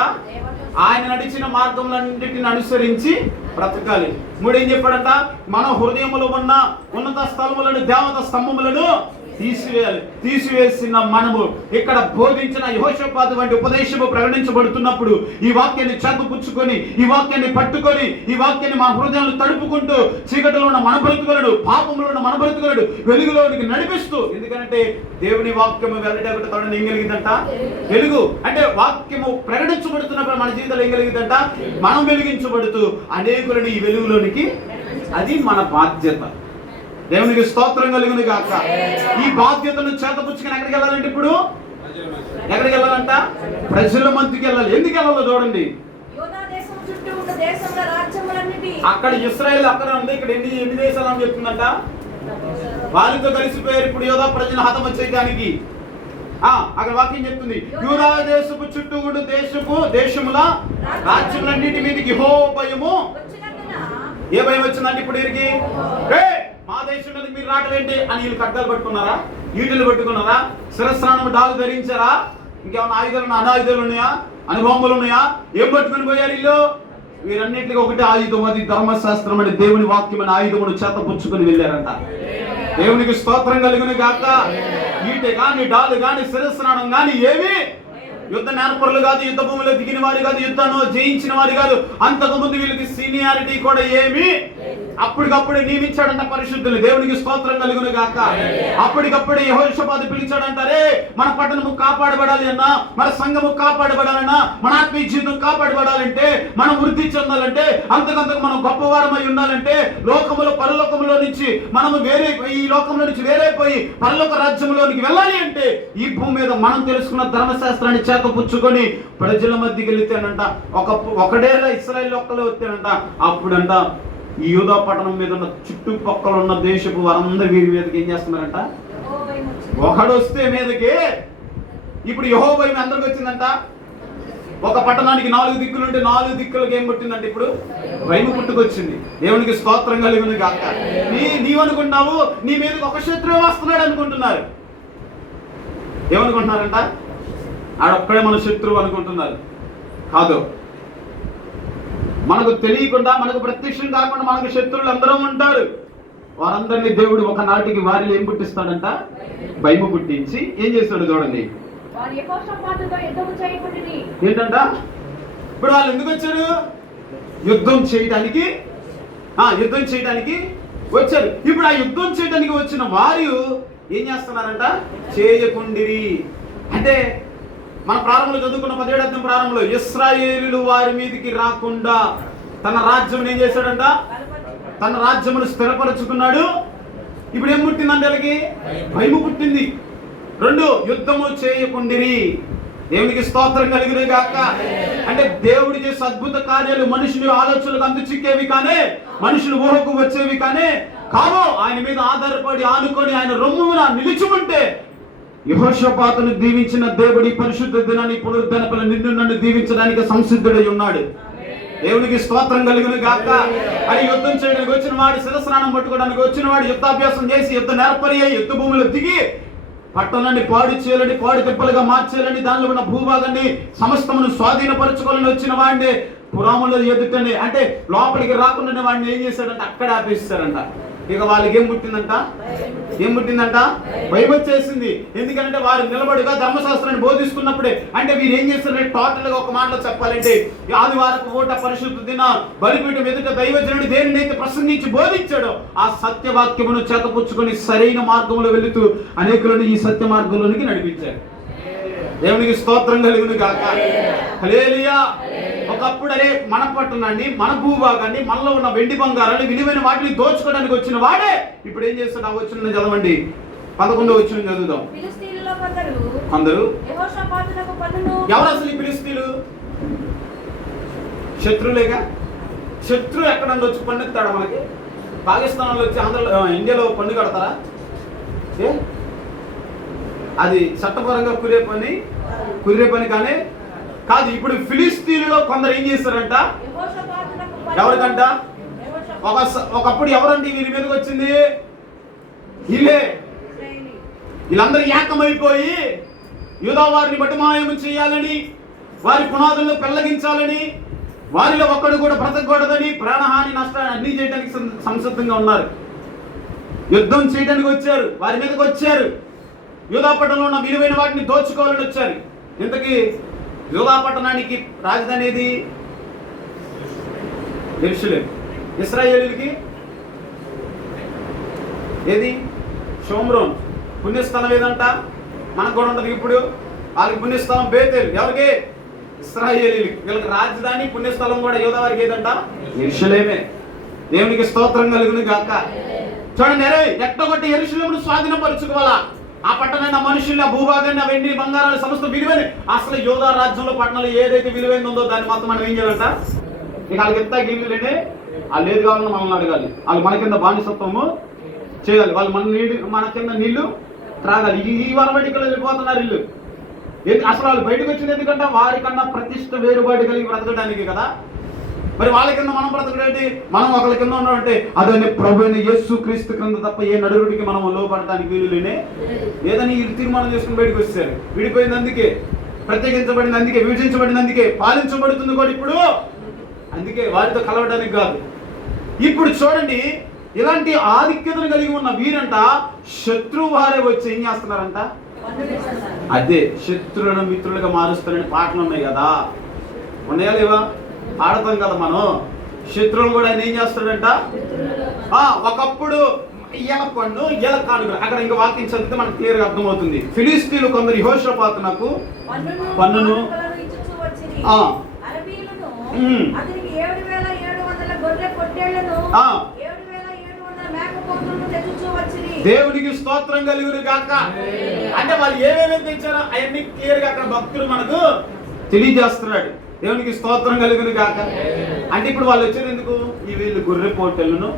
ఆయన నడిచిన మార్గములన్నిటిని అనుసరించి బ్రతకాలి. 3 ఏం చెప్పాడంట? మన హృదయములో ఉన్న ఉన్నత స్థలములను, దేవత స్తంభములను తీసివేయాలి. తీసివేసిన మనము ఇక్కడ బోధించిన యెహోషాపాతు వంటి ఉపదేశము ప్రకటించబడుతున్నప్పుడు ఈ వాక్యాన్ని చేతపుచ్చుకొని, ఈ వాక్యాన్ని పట్టుకొని, ఈ వాక్యాన్ని మన హృదయాలను తడుపుకుంటూ చీకటిలో ఉన్న మన బ్రతుకులను, పాపంలో ఉన్న మన బ్రతుకులను వెలుగులోనికి నడిపిస్తూ, ఎందుకంటే దేవుని వాక్యము వెళ్ళేటప్పుడు తోడని ఏం కలిగిందంట? వెలుగు. అంటే వాక్యము ప్రకటించబడుతున్నప్పుడు మన జీవితంలో ఏం కలిగిందంట? మనం వెలిగించబడుతూ అనేకులను ఈ వెలుగులోనికి, అది మన బాధ్యత. దేవునికి స్తోత్రం కలుగును గాక. ఈ బాధ్యతను చేతపుచ్చుకొని ఎక్కడికి వెళ్ళాలంటే ఇప్పుడు ఎక్కడికి వెళ్ళాలంట? ప్రజల మధ్యకి వెళ్ళాలి. ఎందుకు వెళ్ళాలో చూడండి. అక్కడ ఇశ్రాయేల్ అక్కడ ఉంది, ఇక్కడ ఎన్ని దేశాలు అని చెప్తుందంట. వాళ్ళతో కలిసిపోయారు ఇప్పుడు యోధా ప్రజలు హతమ చేయడానికి. అక్కడ వాక్యం చెప్తుంది, యూదా దేశపు చుట్టూ ఉండు దేశముల రాజ్యములన్నిటి మీదకి యెహోవా భయము. ఏ భయం వచ్చిందంటే ఇప్పుడు వీరికి? మా దేశం మీద మీరు రావడం ఏంటి అని వీళ్ళు ఖడ్గాలు పట్టుకున్నారా? ఈటలు పట్టుకున్నారా? శిరస్నానం డాలు ధరించారా? ఇంకేమన్నా ఆయుధాలు అనాయుధాలు ఉన్నాయా? అనుభవములు ఉన్నాయా? ఏం పట్టుకుని పోయారు వీళ్ళు? వీరన్నింటికి ఒకటే ఆయుధం, అది ధర్మశాస్త్రం అని దేవుని వాక్యం అనే ఆయుధమును చేతపుచ్చుకొని వెళ్ళారంట. దేవునికి స్తోత్రం కలుగును గాక. ఈటె గాని, డాలు గాని, శిరస్నానం గాని ఏమి యుద్ధ నేర్పరులు కాదు, యుద్ధ భూమిలో దిగిన వారు కాదు, యుద్ధాన్ని జయించిన వారు కాదు. అంతకుముందు వీళ్ళకి సీనియారిటీ కూడా ఏమి అప్పటికప్పుడే నియమించాడంట పరిశుద్ధులు. దేవునికి స్తోత్రం కలుగును గాక. అప్పటికప్పుడే యెహోషాపాతు పిలిచాడంటారే, మన పట్టణము కాపాడబడాలి అన్నా, మన సంఘము కాపాడబడాలన్నా, మన ఆత్మీయ జీవితం కాపాడబడాలంటే, మనం వృద్ధి చెందాలంటే, అంతకంతకు మనం గొప్పవారమై ఉండాలంటే, లోకములో పరలోకములో నుంచి మనము ఈ లోకంలో నుంచి వేరైపోయి పరలోక రాజ్యంలోనికి వెళ్ళాలి అంటే ఈ భూమి మీద మనం తెలుసుకున్న ధర్మశాస్త్రాన్ని చేతపుచ్చుకొని ప్రజల మధ్యకి వెళితేనంట, ఒకడే ఇశ్రాయేలు ఒక్కలే వచ్చానంట. అప్పుడంట ఈ యూదా పట్టణం మీద ఉన్న చుట్టుపక్కల ఉన్న దేశపు వారందరూ వీరి మీదకి ఏం చేస్తున్నారంట? ఒకడు వస్తే మీదకి ఇప్పుడు యెహోవా భయం అందరికి వచ్చిందంట. ఒక పట్టణానికి 4 దిక్కులుంటే 4 దిక్కులకు ఏం పుట్టిందంటే ఇప్పుడు భయం పుట్టుకొచ్చింది. దేవునికి స్తోత్రం కలుగును గాక. నీవనుకుంటున్నావు నీ మీదకి ఒక శత్రువు వస్తున్నాడు అనుకుంటున్నారు. ఏమనుకుంటున్నారంట? ఆడొక్కడే మన శత్రువు అనుకుంటున్నారు. కాదు, మనకు తెలియకుండా, మనకు ప్రత్యక్షం కాకుండా మనకు శత్రువులు అందరూ ఉంటారు. వారందరినీ దేవుడు ఒకనాటికి వారిలో ఏం పుట్టిస్తాడంట? భయము పుట్టించి ఏం చేస్తాడు చూడండి. వారు యెహోషాపాతుతో యుద్ధము చేయకుండిరి. ఏంటంట? ఇప్పుడు వాళ్ళు ఎందుకు వచ్చారు? యుద్ధం చేయడానికి వచ్చారు. ఇప్పుడు ఆ యుద్ధం చేయడానికి వచ్చిన వారు ఏం చేస్తున్నారంట? చేయకుండిరి. అంటే మన ప్రారంభంలో చదువుకున్న 17వ అధ్యాయం ప్రారంభంలో ఇశ్రాయేలీయులు వారి మీదకి రాకుండా తన రాజ్యం ఏం చేశాడంట? తన రాజ్యమును స్థిరపరచుకున్నాడు. ఇప్పుడు ఏం పుట్టిందంటే వాళ్ళకి? భయము పుట్టింది. 2, యుద్ధము చేయకుండిరి. దేవునికి స్తోత్రం కలిగిన గాక. అంటే దేవుడి చేసే అద్భుత కార్యాలు మనుషుని ఆలోచనలకు అంతు చిక్కేవి కానీ, మనుషులు ఊహకు వచ్చేవి కానీ కావు. ఆయన మీద ఆధారపడి ఆనుకొని ఆయన రొమ్మున నిలిచి ఉంటే యెహోషాపాతును దీవించిన దేవుడి పరిశుద్ధ దినాన్ని పునరుద్ధరణపై నిన్ను నన్ను దీవించడానికి సంసిద్ధుడై ఉన్నాడు. దేవునికి స్తోత్రం కలుగును గాక. అని యుద్ధం చేయడానికి వచ్చిన వాడు, శిరస్నానం పట్టుకోవడానికి వచ్చిన వాడు, యుద్ధాభ్యాసం చేసి యుద్ధ నేర్పరి అయి యుద్ధ భూములు దిగి పట్టణాన్ని పాడు చేయాలని, పాడు తిప్పలుగా మార్చేయాలని, దానిలో ఉన్న భూభాగాన్ని సమస్తమును స్వాధీనపరచుకోవాలని వచ్చిన వాడిని పురాములో ఎదుటని, అంటే లోపలికి రాకుండా వాడిని ఏం చేశాడంటే అక్కడ ఆపేస్తారంట. ఇక వాళ్ళకి ఏం పుట్టిందంట? భయం వచ్చేసింది. ఎందుకంటే వారు నిలబడిగా ధర్మశాస్త్రాన్ని బోధిస్తున్నప్పుడే, అంటే వీరు ఏం చేస్తారంటే టోటల్ గా ఒక మాటలో చెప్పాలంటే ఆదివారపు పూట పరిశుద్ధ దిన బలిపీఠం ఎదుట దైవజనుడు దేనినైతే ప్రసంగించి బోధించాడో ఆ సత్యవాక్యమును చేతపుచ్చుకొని సరైన మార్గంలో వెళుతూ అనేకులను ఈ సత్య మార్గంలోనికి నడిపించారు. దేవునికి స్తోత్రం కలుగును గాక. హల్లెలూయా. ఒకప్పుడు అరే మన పట్టణాన్ని, మన భూభాగాన్ని, మనలో ఉన్న వెండి బంగారాన్ని, విలువైన వాటిని దోచుకోవడానికి వచ్చిన వాడే ఇప్పుడు ఏం చేస్తాడు? ఆ వచ్చిన చదవండి, 11వ వచనం చదువుదాం. కొందరు ఎవరు అసలు ఈ ఫిలిష్తీయులు? శత్రువులేగా. శత్రువు ఎక్కడ వచ్చి పన్ను ఎత్తాడా? మనకి పాకిస్తాన్లో వచ్చి ఆంధ్రలో, ఇండియాలో పన్ను కడతారా? అది చట్టపరంగా కుదిరే పని కానీ కాదు. ఇప్పుడు ఫిలిష్తీయులలో కొందరు ఏం చేస్తారంట? ఎవరికంట? ఒకప్పుడు ఎవరండి వీరి మీదకి వచ్చింది? వీళ్ళందరూ ఏకమైపోయి యూదా వారిని మటుమాయం చేయాలని, వారి పునాదులను పెళ్లగించాలని, వారిలో ఒక్కడు కూడా బ్రతకూడదని, ప్రాణహాని నష్టాన్ని అన్ని చేయడానికి సంసిద్ధంగా ఉన్నారు. యుద్ధం చేయడానికి వచ్చారు, వారి మీదకి వచ్చారు. యూదా పట్టణంలో ఉన్న విలువైన వాటిని దోచుకోవాలని వచ్చారు. ఇంతకీ యూదా పట్టణానికి రాజధాని ఏది? యెరూషలేము. ఇశ్రాయేలీయులకి ఏది? షోమ్రోన్. పుణ్యస్థలం ఏదంట? మనకు కూడా ఉంటుంది. ఇప్పుడు వాళ్ళకి పుణ్యస్థలం బేతేలు. ఎవరికి? ఇశ్రాయేలీయులకి. వీళ్ళకి రాజధాని, పుణ్యస్థలం కూడా యూదా వారికి ఏదంట? యెరూషలేమే. దేవునికి స్తోత్రం కలుగును గాక. చూడండి, ఎట్టగొట్టి యెరూషలేమును స్వాధీనపరుచుకోవాలా. ఆ పట్టణమైన మనుషుల భూభాగాన్ని, వెండి బంగారాలు సమస్త విలువైన, అసలు యోధా రాజ్యంలో పట్టణాలు ఏదైతే విలువైన ఉందో దాన్ని మొత్తం మనం ఏం చేయాలంట? ఇక వాళ్ళకి ఎంత గిల్లులేండి, వాళ్ళు ఏది కావాలని మనల్ని అడగాలి. వాళ్ళు మన కింద బానిసత్వము చేయాలి. వాళ్ళు మన కింద నీళ్లు త్రాగాలి. ఈ వరబడికలు వెళ్ళిపోతున్నారు ఇల్లు. అసలు వాళ్ళు బయటకు వచ్చింది ఎందుకంటే వారికన్నా ప్రతిష్ట వేరుబాటు కలిగి బ్రతకడానికి కదా. మరి వాళ్ళ కింద మనం బ్రతకడేంటి? మనం ఒకరి కింద ఉన్నామంటే అదే ప్రభు అయిన యేసు క్రీస్తు క్రింద తప్ప ఏ నడుగుడికి మనం లోపడటానికి వీలులేనే. ఏదని వీళ్ళు తీర్మానం చేసుకుని బయటకు వచ్చారు. విడిపోయింది అందుకే, ప్రత్యేకించబడింది అందుకే, విభజించబడింది అందుకే, పాలించబడుతుంది కూడా ఇప్పుడు అందుకే, వారితో కలవడానికి కాదు. ఇప్పుడు చూడండి, ఇలాంటి ఆధిక్యతను కలిగి ఉన్న వీరంట శత్రువు వారే వచ్చి ఏం చేస్తున్నారంట? అదే శత్రువులను మిత్రులుగా మారుస్తారని పాటలు ఉన్నాయి కదా. ఉన్నాయా లేవా? ఆడతాం కదా మనం. శత్రువులు కూడా ఆయన ఏం చేస్తాడంట? ఒకప్పుడు ఇయ్యాల పన్ను, ఇయ్యాల కానుక. అక్కడ ఇంకా వాక్యం చదివితే మనకు క్లియర్ గా అర్థమవుతుంది. ఫిలిష్తీయులు కొందరు యెహోషాపాతునకు పన్నును దేవునికి స్తోత్రం కలుగును గాక. అంటే వాళ్ళు ఏమేమి తెచ్చారో అవన్నీ క్లియర్ గా అక్కడ భక్తులు మనకు తెలియజేస్తున్నాడు. దేవునికి స్తోత్రం కలుగును గాక. అంటే ఇప్పుడు వాళ్ళు వచ్చారు ఎందుకు? ఈ వీళ్ళు గొర్రె పోటెలను,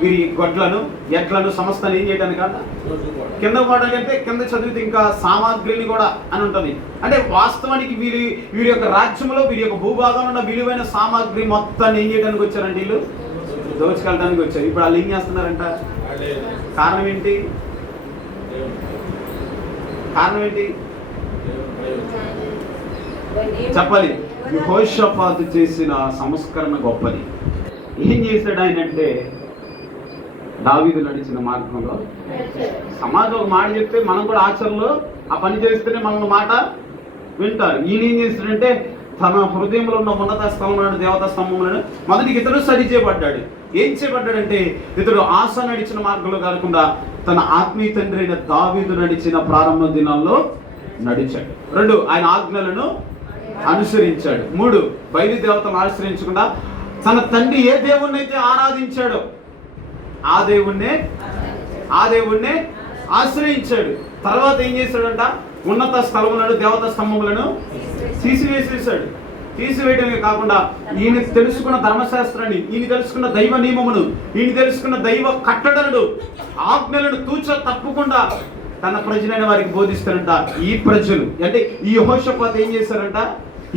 వీరి గొడ్లను, ఎడ్లను సమస్తాన్ని ఏం చేయడానికి కదా. కింద పోవడానికంటే కింద చదివితే ఇంకా సామాగ్రిని కూడా అని ఉంటుంది. అంటే వాస్తవానికి వీరి యొక్క రాజ్యంలో, వీరి యొక్క భూభాగంలో ఉన్న విలువైన సామాగ్రి మొత్తాన్ని ఏం చేయడానికి వచ్చారంటే వీళ్ళు దోచుకెళ్ళడానికి వచ్చారు. ఇప్పుడు వాళ్ళు ఏం చేస్తున్నారంట? కారణం ఏంటి? చెప్పాలి. యెహోషాపాతు చేసిన సంస్కరణ గొప్పది. ఏం చేశాడు ఆయన అంటే, దావీదు నడిచిన మార్గంలో. సమాజం ఒక మాట చెప్తే మనం కూడా ఆచరణలో ఆ పని చేస్తేనే మన మాట వింటారు. ఈయన ఏం చేస్తాడంటే తన హృదయంలో ఉన్న ఉన్నత స్థలంలో దేవతా స్తంభంలో మొదటికి ఇతడు సరి చేయబడ్డాడు. ఏం చేయబడ్డాడంటే ఇతడు ఆశ నడిచిన మార్గంలో కాకుండా తన ఆత్మీయ తండ్రి అయిన దావీదు నడిచిన ప్రారంభ దినాల్లో నడిచాడు. 2, ఆయన ఆజ్ఞలను అనుసరించాడు. 3, బయలు దేవతలను ఆశ్రయించకుండా తన తండ్రి ఏ దేవుణ్ణి అయితే ఆరాధించాడో ఆ దేవుణ్ణే ఆశ్రయించాడు. తర్వాత ఏం చేశాడంట? ఉన్నత స్థలములను దేవతా స్తంభములను తీసివేసేసాడు. తీసివేయడమే కాకుండా ఈయన తెలుసుకున్న ధర్మశాస్త్రాన్ని, ఈయన తెలుసుకున్న దైవ నియమమును, ఈయన తెలుసుకున్న దైవ కట్టడలను, ఆజ్ఞలను తూచ తప్పకుండా తన ప్రజలైన వారికి బోధిస్తారంట. ఈ ప్రజలు అంటే ఈ యెహోషాపాతు ఏం చేశారంట?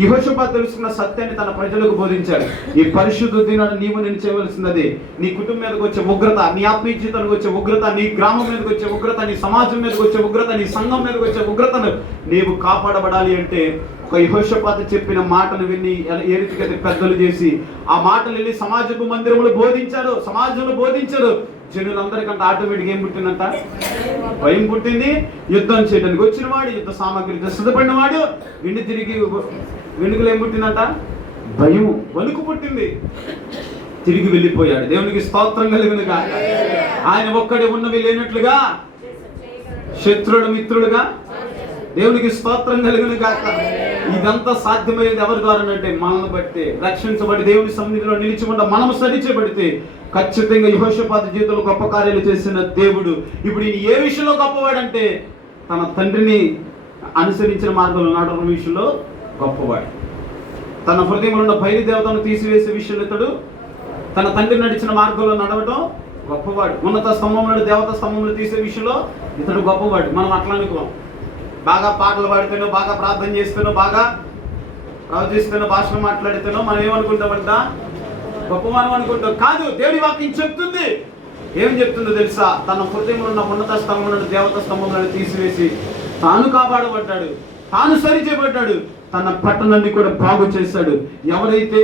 యెహోషాపాతు తెలుసుకున్న సత్యాన్ని తన ప్రజలకు బోధించారు. ఈ పరిశుద్ధ దినాన్ని నీవు నేను చేయవలసినది. నీ కుటుంబం మీదకి వచ్చే ఉగ్రత, నీ ఆత్మీయ జీవితానికి వచ్చే ఉగ్రత, నీ గ్రామం మీదకి వచ్చే ఉగ్రత, నీ సమాజం మీదకి వచ్చే ఉగ్రత, నీ సంఘం మీదకి వచ్చే ఉగ్రతను నీవు కాపాడబడాలి అంటే ఒక యెహోషాపాతు చెప్పిన మాటను విని ఏ రీతికైతే పెద్దలు చేసి ఆ మాటలు వెళ్ళి సమాజపు మందిరములు బోధించారు, సమాజంలో బోధించారు. జనులందరికంటే ఆటోమేటిక్ ఏం పుట్టిందంట? భయం పుట్టింది. యుద్ధం చేయడానికి వచ్చిన వాడు, యుద్ధ సామాగ్రితో సిద్ధపడిన వాడు వెనుకలు ఏం పుట్టిందంట? భయం, వణుకు పుట్టింది. తిరిగి వెళ్ళిపోయాడు. దేవునికి స్తోత్రం కలుగును గాక. ఆయన ఒక్కడే ఉన్నవి లేనట్లుగా శత్రుడు మిత్రుడుగా. దేవునికి స్తోత్రం కలుగును గాక. ఇదంతా సాధ్యమయ్యేది ఎవరి ద్వారా అంటే మనల్ని బట్టి. రక్షించబడి దేవుని సన్నిధిలో నిలిచి ఉండ మనము సరిచేయబడితే ఖచ్చితంగా యెహోషాపాతు జీవితంలో గొప్ప కార్యాలు చేసిన దేవుడు ఇప్పుడు ఈయన ఏ విషయంలో గొప్పవాడంటే తన తండ్రిని అనుసరించిన మార్గంలో నడవడం విషయంలో గొప్పవాడు. తన హృదయంలో ఉన్న బయలు దేవతను తీసివేసే విషయంలో ఇతడు తన తండ్రి నడిచిన మార్గంలో నడవడం గొప్పవాడు. ఉన్నత స్తంభంలో దేవత స్తంభంలో తీసే విషయంలో ఇతడు గొప్పవాడు. మనం అట్లా అనుకోం. బాగా పాటలు పాడితేనో, బాగా ప్రార్థన చేస్తేనో, బాగా ప్రవచిస్తేనో, భాషలో మాట్లాడితేనో మనం ఏమనుకుంటామంట? గొప్పవానం అనుకుంటాం. కాదు, దేవుడి వాక్యం చెప్తుంది. ఏం చెప్తుందో తెలుసా? తన హృదయంలో ఉన్న ఉన్నత స్తంభంలో దేవత స్తంభంలో తీసివేసి తాను కాపాడబడ్డాడు, తాను సరిచేయబడ్డాడు, తన పట్టణాన్ని కూడా బాగు చేశాడు. ఎవరైతే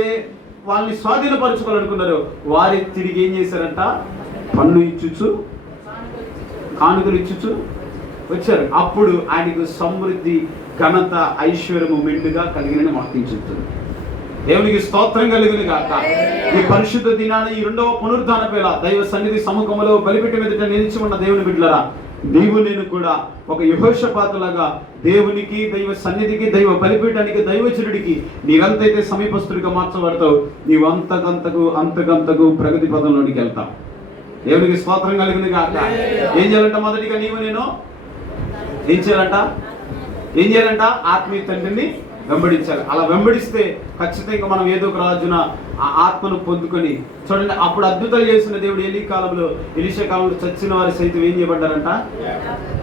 వాళ్ళని స్వాధీనపరచుకోవాలనుకున్నారో వారి తిరిగి ఏం చేశారంట? పన్ను ఇచ్చుచు, కానుకలు ఇచ్చుచు వచ్చారు. అప్పుడు ఆయనకు సమృద్ధి, ఘనత, ఐశ్వర్యము మెండుగా కలిగిన వాక్యం చెప్తుంది. దేవునికి స్తోత్రం కలుగును గాక. ఈ పరిశుద్ధ దినాన ఈ 2వ పునరుద్ధాన వేళ దైవ సన్నిధి సముఖములో బలిపీఠం ఎదుట నిలిచి ఉన్న దేవుని బిడ్డలారా, నీవు నేను కూడా ఒక యెహోషాపాతులాగా దేవునికి, దైవ సన్నిధికి, దైవ బలిపీఠానికి, దైవజనుడికి నీవెంతైతే సమీపస్తుడిగా మార్చబడతావు నీవు అంతకంతకు ప్రగతి పదంలోనికి వెళ్తావు. దేవునికి స్తోత్రం కలుగును గాక. ఏం చేయాలంట? మొదటిగా నీవు నేను ఏం చేయాలంట? ఆత్మీయ తండ్రిని వెంబడించాలి. అలా వెంబడిస్తే ఖచ్చితంగా మనం ఏదో ఒక రాజున ఆ ఆత్మను పొందుకొని చూడండి. అప్పుడు అద్భుతాలు చేసిన దేవుడు ఎలీషా కాలంలో చచ్చిన వారి సైతం ఏం చేయబడ్డారంట?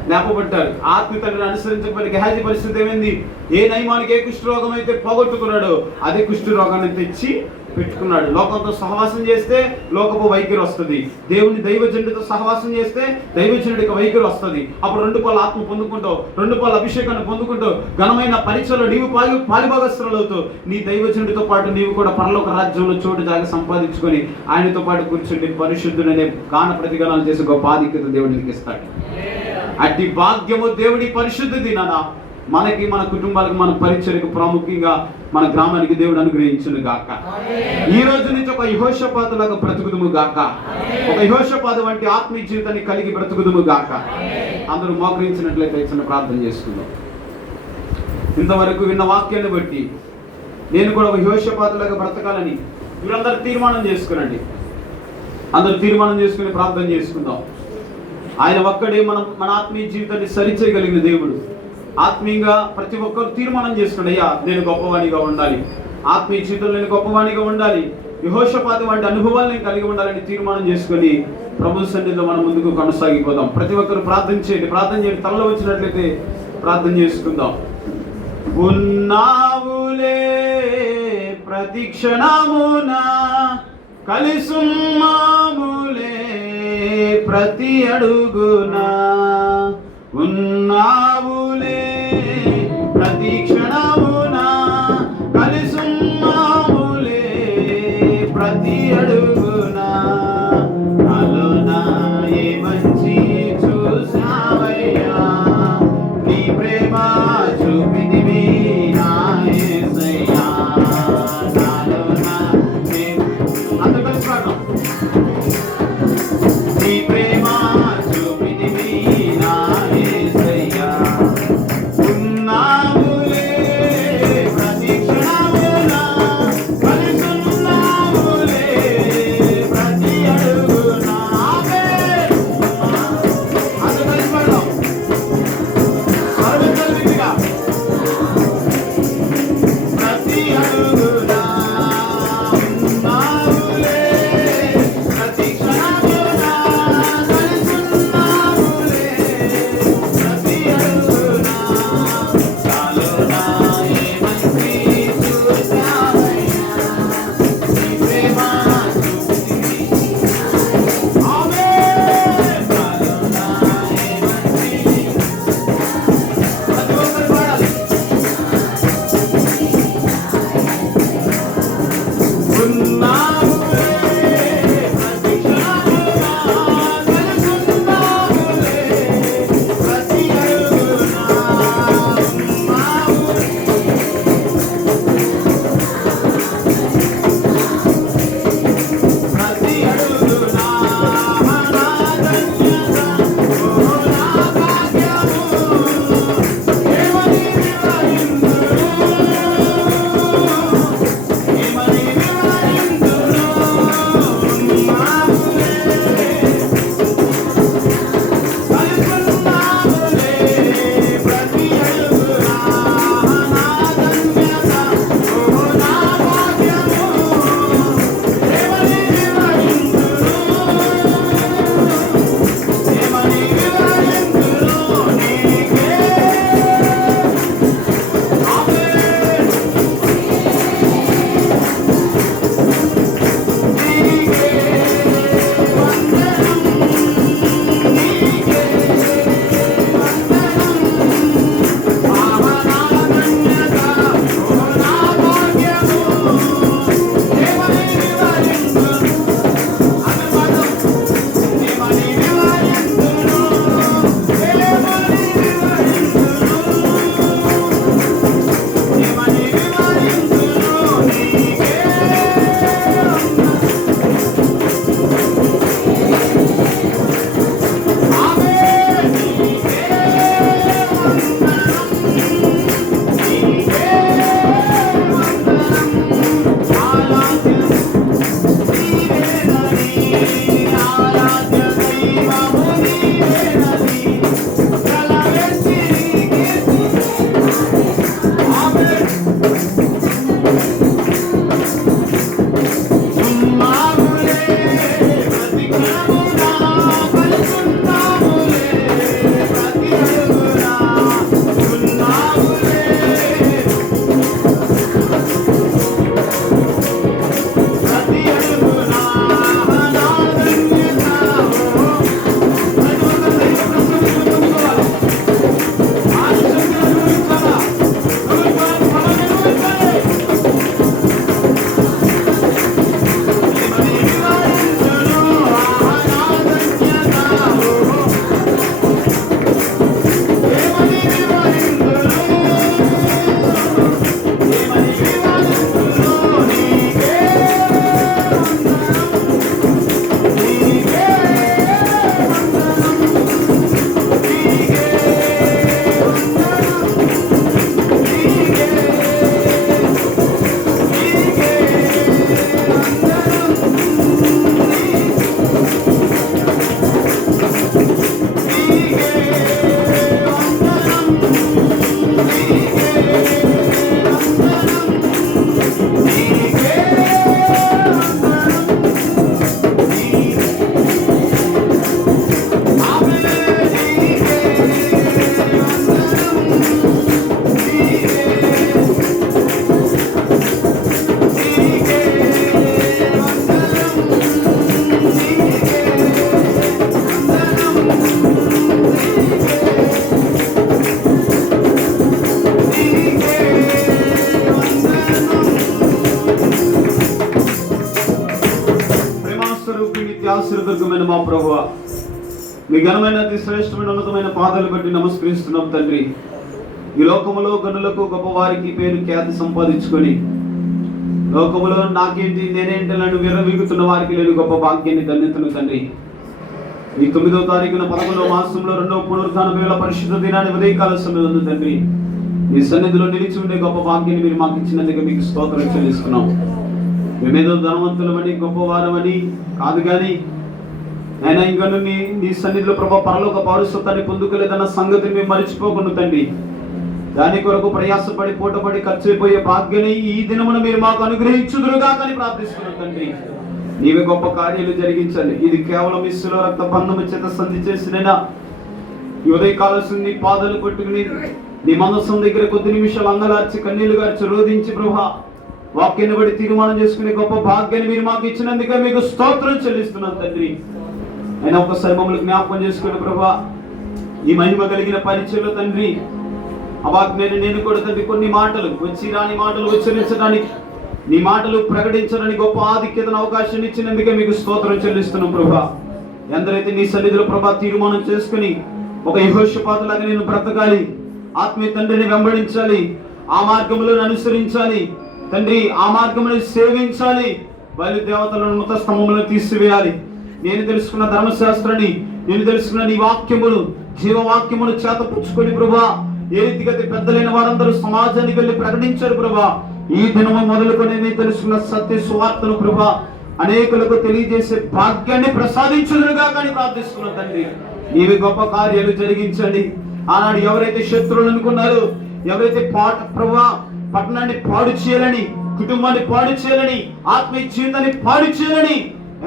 జ్ఞాపపడ్డారు. ఆత్మీయ తండ్రిని అనుసరించకపోతే గెహాజీ పరిస్థితి ఏమైంది? ఏ నయమానికి ఏ కుష్ఠరోగం అయితే పోగొట్టుకున్నాడో అదే కుష్ఠరోగాన్ని తెచ్చి పెట్టుకున్నాడు. లోకంతో సహవాసం చేస్తే లోకపు వైఖరి వస్తుంది. దేవుని దైవజనుడితో సహవాసం చేస్తే దైవజనుడికి వైఖరి వస్తుంది. అప్పుడు 2 పాలు ఆత్మ పొందుకుంటావు, 2 పాలు అభిషేకాన్ని పొందుకుంటావు. ఘనమైన పరీక్షలో నీవు పాలిభాగస్తులు అవుతావు. నీ దైవజనుడితో పాటు నీవు కూడా పరలోక రాజ్యంలో చోటు జాగా సంపాదించుకొని ఆయనతో పాటు కూర్చుండి పరిశుద్ధుడనే గాన ప్రతిగానాలు చేసి గొప్ప ఆధిక్యత దేవుడికి ఇస్తాడు. అట్టి భాగ్యము దేవుడి పరిశుద్ధ దినాన మనకి, మన కుటుంబాలకు, మన పరిచర్యకు, ప్రాముఖ్యంగా మన గ్రామానికి దేవుడు అనుగ్రహించును గాక. ఈ రోజు నుంచి ఒక యెహోషాపాతులాగా బ్రతుకుదుము గాక. ఒక యెహోషాపాతు వంటి ఆత్మీయ జీవితాన్ని కలిగి బ్రతుకుదుము గాక. అందరూ మోకరించినట్లయితే చిన్న ప్రార్థన చేసుకుందాం. ఇంతవరకు విన్న వాక్యాన్ని బట్టి నేను కూడా ఒక యెహోషాపాతులాగా బ్రతకాలని మీరందరూ తీర్మానం చేసుకునండి. అందరూ తీర్మానం చేసుకుని ప్రార్థన చేసుకుందాం. ఆయన ఒక్కడే మన ఆత్మీయ జీవితాన్ని సరిచేయగలిగిన దేవుడు. ఆత్మీయంగా ప్రతి ఒక్కరు తీర్మానం చేసుకోండి. అయ్యా, నేను గొప్పవాణిగా ఉండాలి, ఆత్మీయ జీవితంలో నేను గొప్పవాణిగా ఉండాలి, యెహోషాపాతు వంటి అనుభవాలు నేను కలిగి ఉండాలని తీర్మానం చేసుకొని ప్రభు సన్నిధిలో మనం ముందుకు కొనసాగిపోదాం. ప్రతి ఒక్కరు ప్రార్థన చేయండి. తలలో వచ్చినట్లయితే ప్రార్థన చేసుకుందాం. ఉన్నావులే ప్రతి క్షణమున కలిసున్నాములే ప్రతి అడుగున, ఉన్నావులే ప్రతి క్షణమున కలిసున్నాములే ప్రతి అడుగున, నాలో నా మహోన్నతమైన మా ప్రభువా, మీ ఘనమైన అతి శ్రేష్టమైన ఉన్నతమైన పాదాలు బట్టి నమస్కరిస్తున్నాం తండ్రి. ఈ లోకములో గనులకు గొప్పవారికి పేరు ఖ్యాతి సంపాదించుకొని లోకములో నాకేంటి నేనేంటి నన్ను విర్రవీగుతున్న వారికి లేని గొప్ప భాగ్యాన్ని ధన్యతను తండ్రి. ఈ 9వ తారీఖున 11వ మాసంలో 2వ పునరుత్థాన వేళ పరిశుద్ధ దినాన్ని ఉదయకాల సమయం ఉంది తండ్రి. మీ సన్నిధిలో నిలిచి ఉండే గొప్ప భాగ్యాన్ని మీరు మాకు ఇచ్చినందుకు మీకు స్తోత్రం చెల్లిస్తున్నాం. మేమేదో ధనవంతులమని గొప్పవారమని కాదు, కానీ అయినా ఇంకా నీ సన్నిధిలో ప్రభా పరలోక పౌరసత్వాన్ని పొందుకోలేదన్న సంగతిని మేము మర్చిపోకుండా తండ్రి, దాని కొరకు ప్రయాసపడి పూటపడి ఖర్చు అయిపోయే భాగ్యాన్ని ఈ దినమున మీరు మాకు అనుగ్రహించుదురుగా కానీ ప్రార్థిస్తున్నాం తండ్రి. నీవే గొప్ప కార్యాలు జరిగించండి. ఇది కేవలం ఇసులో రక్త బంధము చేత సంధి చేసినైనా ఈ ఉదయకాలం నీ పాదాలు పట్టుకుని నీ మనస్సు దగ్గర కొద్ది నిమిషాలు అంగలార్చి కన్నీళ్లు గార్చి రోధించి ప్రభా వాక్యాన్ని బట్టి తీర్మానం చేసుకునే గొప్ప భాగ్యాన్ని మీరు మాకు ఇచ్చినందుకే మీకు స్తోత్రం చెల్లిస్తున్నాం తండ్రి. అయినా ఒకసారి మమ్మల్ని జ్ఞాపకం చేసుకునే ప్రభా ఈ మహిమ కలిగిన పరిచయంలో తండ్రి నేను కూడా తండ్రి కొన్ని మాటలు వచ్చి రాని మాటలు ఉచ్చరించడానికి నీ మాటలు ప్రకటించడానికి గొప్ప ఆధిక్యతను అవకాశం ఇచ్చినందుకే మీకు స్తోత్రం చెల్లిస్తున్నాం ప్రభా. ఎందరైతే నీ సన్నిధిలో ప్రభా తీర్మానం చేసుకుని ఒక యెహోషాపాతులాగా నేను బ్రతకాలి, ఆత్మీయ తండ్రిని వెంబడించాలి, ఆ మార్గంలో అనుసరించాలి తండ్రి, ఆ మార్గంలో సేవించాలి, బయలుదేవతలను మృత స్తంభములను తీసివేయాలి, నేను తెలుసుకున్న ధర్మశాస్త్రాన్ని, నేను తెలుసుకున్న నీ వాక్యమును జీవవాక్యమును చేతపుచ్చుకొని ప్రభా ఏ రీతిగా పెద్దలైన వారందరూ సమాజానికి వెళ్ళి ప్రకటించారు ప్రభా. ఈ దినము మొదలుకొని నేను తెలుసుకున్న సత్య సువార్తను ప్రభా అనేకులకు తెలియజేసే భాగ్యాన్ని ప్రసాదించుదురుగా కానీ ప్రార్థిస్తున్నాను తండ్రి. నీవి గొప్ప కార్యాలు జరిగించండి. ఆనాడు ఎవరైతే శత్రువులు అనుకున్నారో, ఎవరైతే ప్రభా పట్టణాన్ని పాడు చేయాలని, కుటుంబాన్ని పాడు చేయాలని, ఆత్మీయ జీవితాన్ని పాడు చేయాలని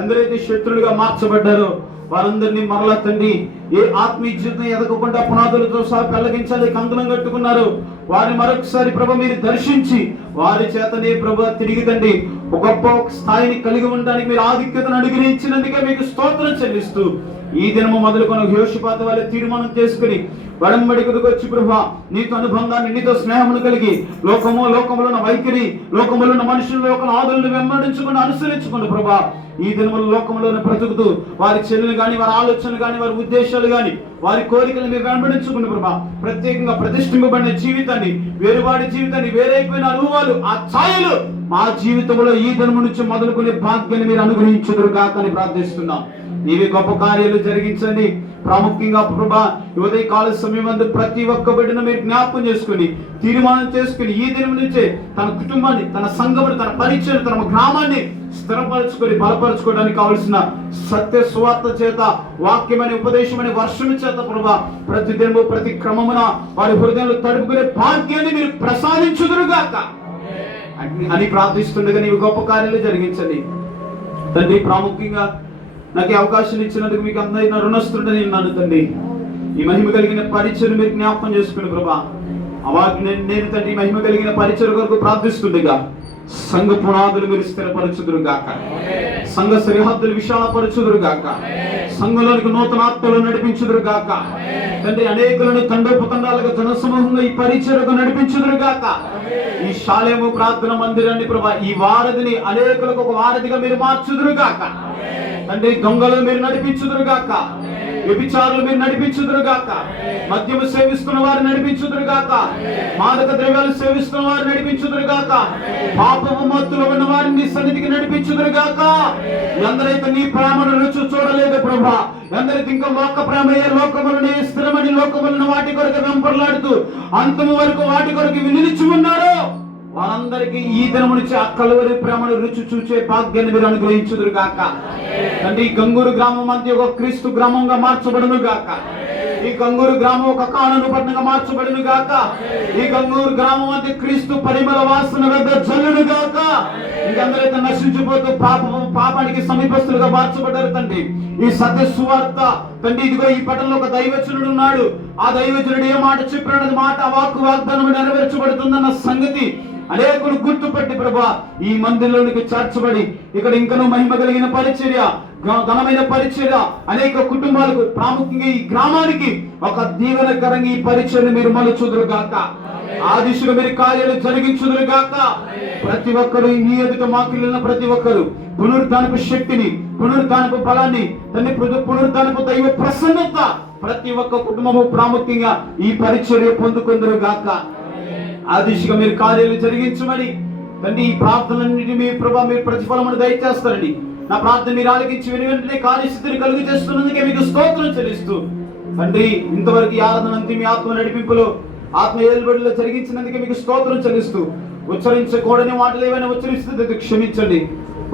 ఎందరైతే శత్రులుగా మార్చబడ్డారో వారందరినీ మరలా తండ్రి ఏ ఆత్మీయ జీవితం ఎదగకుండా పునాదులతో సహా పెళ్లగించాలి కంకణం కట్టుకున్నారు వారిని మరొకసారి ప్రభు మీరు దర్శించి వారి చేతనే ప్రభు తిరిగి తండ్రి ఒక గొప్ప స్థాయిని కలిగి ఉండడానికి మీరు ఆధిక్యతను అనుగ్రహించినందుకే మీకు స్తోత్రం చెల్లిస్తూ ఈ దినము మొదలుకొని యెహోషాపాతు వాళ్ళ తీర్మానం చేసుకుని వడంబడికకు వచ్చి ప్రభా నీతో అనుబంధాన్ని నీతో స్నేహమును కలిగి లోకంలో ఉన్న వైఖరి, లోకంలో ఉన్న మనుషుల యొక్క ఆదులను వెంబడించుకుని అనుసరించుకుని ప్రభా ఈ దినముల లోకంలోనే బ్రతుకుతూ వారి చర్యలు కానీ, వారి ఆలోచనలు కానీ, వారి ఉద్దేశాలు కానీ, వారి కోరికలు మీరు వెంబడించుకుని ప్రభా ప్రత్యేకంగా ప్రతిష్ఠింపబడిన జీవితాన్ని, వేరువాడి జీవితాన్ని, వేరైపోయిన అనుభవాలు, ఆ ఛాయలు మా జీవితంలో ఈ దినము నుంచి మొదలుకునే భాగ్యాన్ని మీరు అనుగ్రహించుదురు కాక అని ప్రార్థిస్తున్నాం. నీవే గొప్ప కార్యాలు జరిగించండి. ప్రాముఖ్యంగా ప్రభా ఉదయ కాల సమయం అందు ప్రతి ఒక్క బిడ్డను మీరు జ్ఞాపకం చేసుకుని తీర్మానం చేసుకుని ఈ దినం నుంచే తన కుటుంబాన్ని, తన సంఘమును, తన పరిచయం, తన గ్రామాన్ని స్థిరపరచుకొని బలపరచుకోవడానికి కావలసిన సత్య సువార్త చేత, వాక్యమని ఉపదేశమని వర్షము చేత ప్రభా ప్రతి దినము ప్రతి క్రమమున వారి హృదయంలో తడుపుకునే భాగ్యాన్ని మీరు ప్రసాదించుదురుగాక అని ప్రార్థిస్తుండగా నీవు గొప్ప కార్యాలు జరిగించండి తండ్రి. ప్రాముఖ్యంగా నాకు అవకాశం ఇచ్చినందుకు మీకు అందరిన రుణస్తుడని ఉన్నాను తండ్రి. ఈ మహిమ కలిగిన పరిచయం మీరు జ్ఞాపకం చేసుకుని ప్రభా నేను తండ్రి మహిమ కలిగిన పరిచయం కొరకు ప్రార్థిస్తుండగా సంఘ పునాదులు మీరు స్థిరపరచుదురు గాక, సంఘ సరిహద్దులు విశాలపరచుదురు గాక, సంఘంలోనికి నూతన ఆత్మలు నడిపించుదురు గాక తండ్రి. అనేకులను తండోపతండాలుగా జనసమూహంగా ఈ పరిచయకు నడిపించుదురు గాక. ఈ శాలేము ప్రార్థన మందిరాన్ని ప్రభా ఈ వారధిని అనేకులకు ఒక వారధిగా మీరు మార్చుదురు గాక తండ్రి. దొంగలు మీరు నడిపించుదురు గాక, వ్యభిచారులు మీరు నడిపించుదురు గాక, మద్యము సేవిస్తున్న వారు నడిపించుదురు గాక, మాదక ద్రవ్యాలు సేవిస్తున్న వారు నడిపించుదురు గాక, పాపము మత్తులో ఉన్న వారిని సన్నిధికి నడిపించుదురు గాక. ఎందరైతే నీ ప్రేమను రుచి చూడలేదు ప్రభా, ఎందరైతే ఇంకా లోక ప్రేమయ్యే లోకములని స్థిరమని లోకములను వాటి కొరకు వెంపర్లాడుతూ అంతము వరకు వాటి కొరకు నిలిచి ఉన్నారో వారందరికీ ఈ దినము నుంచి ఆ కలువరి ప్రేమను రుచి చూచే భాగ్యాన్ని మీరు అనుగ్రహించుదురు గాక తండ్రి. గంగూరు గ్రామం అంతా ఒక క్రీస్తు గ్రామంగా మార్చబడును గాక. ఈ గంగూరు గ్రామం ఒక కానును పట్టణంగా మార్చబడును గాక. ఈ గంగూరు గ్రామం అంతా క్రీస్తు పరిమళ వాసన వద్ద జల్లును గాక. ఇంకెందరైతే నశించిపోతూ పాపానికి సమీపస్తులుగా మార్చబడ్డారు తండ్రి, ఈ సత్య సువార్త తండ్రి ఇదిగో ఈ పట్టణంలో ఒక దైవజనుడు ఉన్నాడు, ఆ దైవజనుడు ఏ మాట చెప్పినది మాట వాగ్దానం నెరవేర్చబడుతుందన్న సంగతి అనేకులు గుర్తుపట్టి ప్రభా ఈ మందిరంలోనికి చేర్చబడి ఇక్కడ ఇంకనూ మహిమ కలిగిన పరిచర్య, ఘనమైన పరిచర్య అనేక కుటుంబాలకు, ప్రాముఖ్యంగా ఈ గ్రామానికి ఒక దీవెనకరంగా ఈ పరిచర్యను మీరు మలుచుదురు గాక. ఆ దిశగా మీరు కార్యాలు జరిగించుదురు గాక. ప్రతి ఒక్కరు నీ ఎదుట మాకు ప్రతి ఒక్కరు పునరుద్ధానపు శక్తిని, పునరుద్ధానపు బలాన్ని తండ్రి పునరుద్ధానపు దైవ ప్రసన్నత ప్రతి ఒక్క కుటుంబము ప్రాముఖ్యంగా ఈ పరిచర్య పొందుకుందరు గాక. ఆ దిశగా మీరు కార్యాలు జరిగించమని తండ్రి ఈ ప్రార్థనలన్నింటినీ మీ ప్రభా మీరు ప్రతిఫలమును దయచేస్తారండి. నా ప్రార్థన మీరు ఆలకించి వెంటనే కార్యసిద్ధిని కలుగు చేస్తున్నందుకే మీకు స్తోత్రం చెల్లిస్తూ తండ్రి ఇంతవరకు ఈ ఆరాధనంతి మీ ఆత్మ నడిపింపులో ఆత్మ ఏలుబడిలో జరిగించినందుకే మీకు స్తోత్రం చెల్లిస్తూ ఉచ్చరించకూడని మాటలు ఏవైనా ఉచ్చరిస్తుంది క్షమించండి.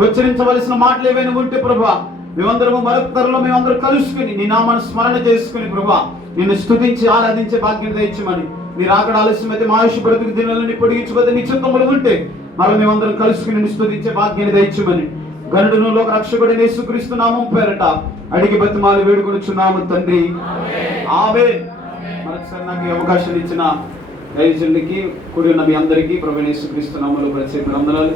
ఉచ్చరించవలసిన మాటలు ఏవైనా ఉంటే ప్రభా మేమందరము మరొక తరలో మేమందరం కలుసుకుని నీ నామాన్ని స్మరణ చేసుకుని ప్రభా నిన్ను స్తుతించి ఆరాధించే భాగ్యం దయచేయమని. మీరు అక్కడ ఆలస్యమైతే మా ఆయుష్ బ్రతుకు దినాలని పొడిగించబోతే నీ చిత్తములు ఉంటే మరలా మేమందరం కలుసుకుని నిన్ను స్తుతించే భాగ్యాన్ని దయచేయమని గనుడును లోక రక్షకుడైన యేసుక్రీస్తు నామం పేరట అడిగి బతిమాలి వేడుకొనుచున్నాము తండ్రి. ఆమేన్. మరొకసారి నాకు ఈ అవకాశం ఇచ్చిన దైవజనులకి కూడిన మీ అందరికీ ప్రభువైన యేసుక్రీస్తు నామములో ప్రత్యేక వందనాలు.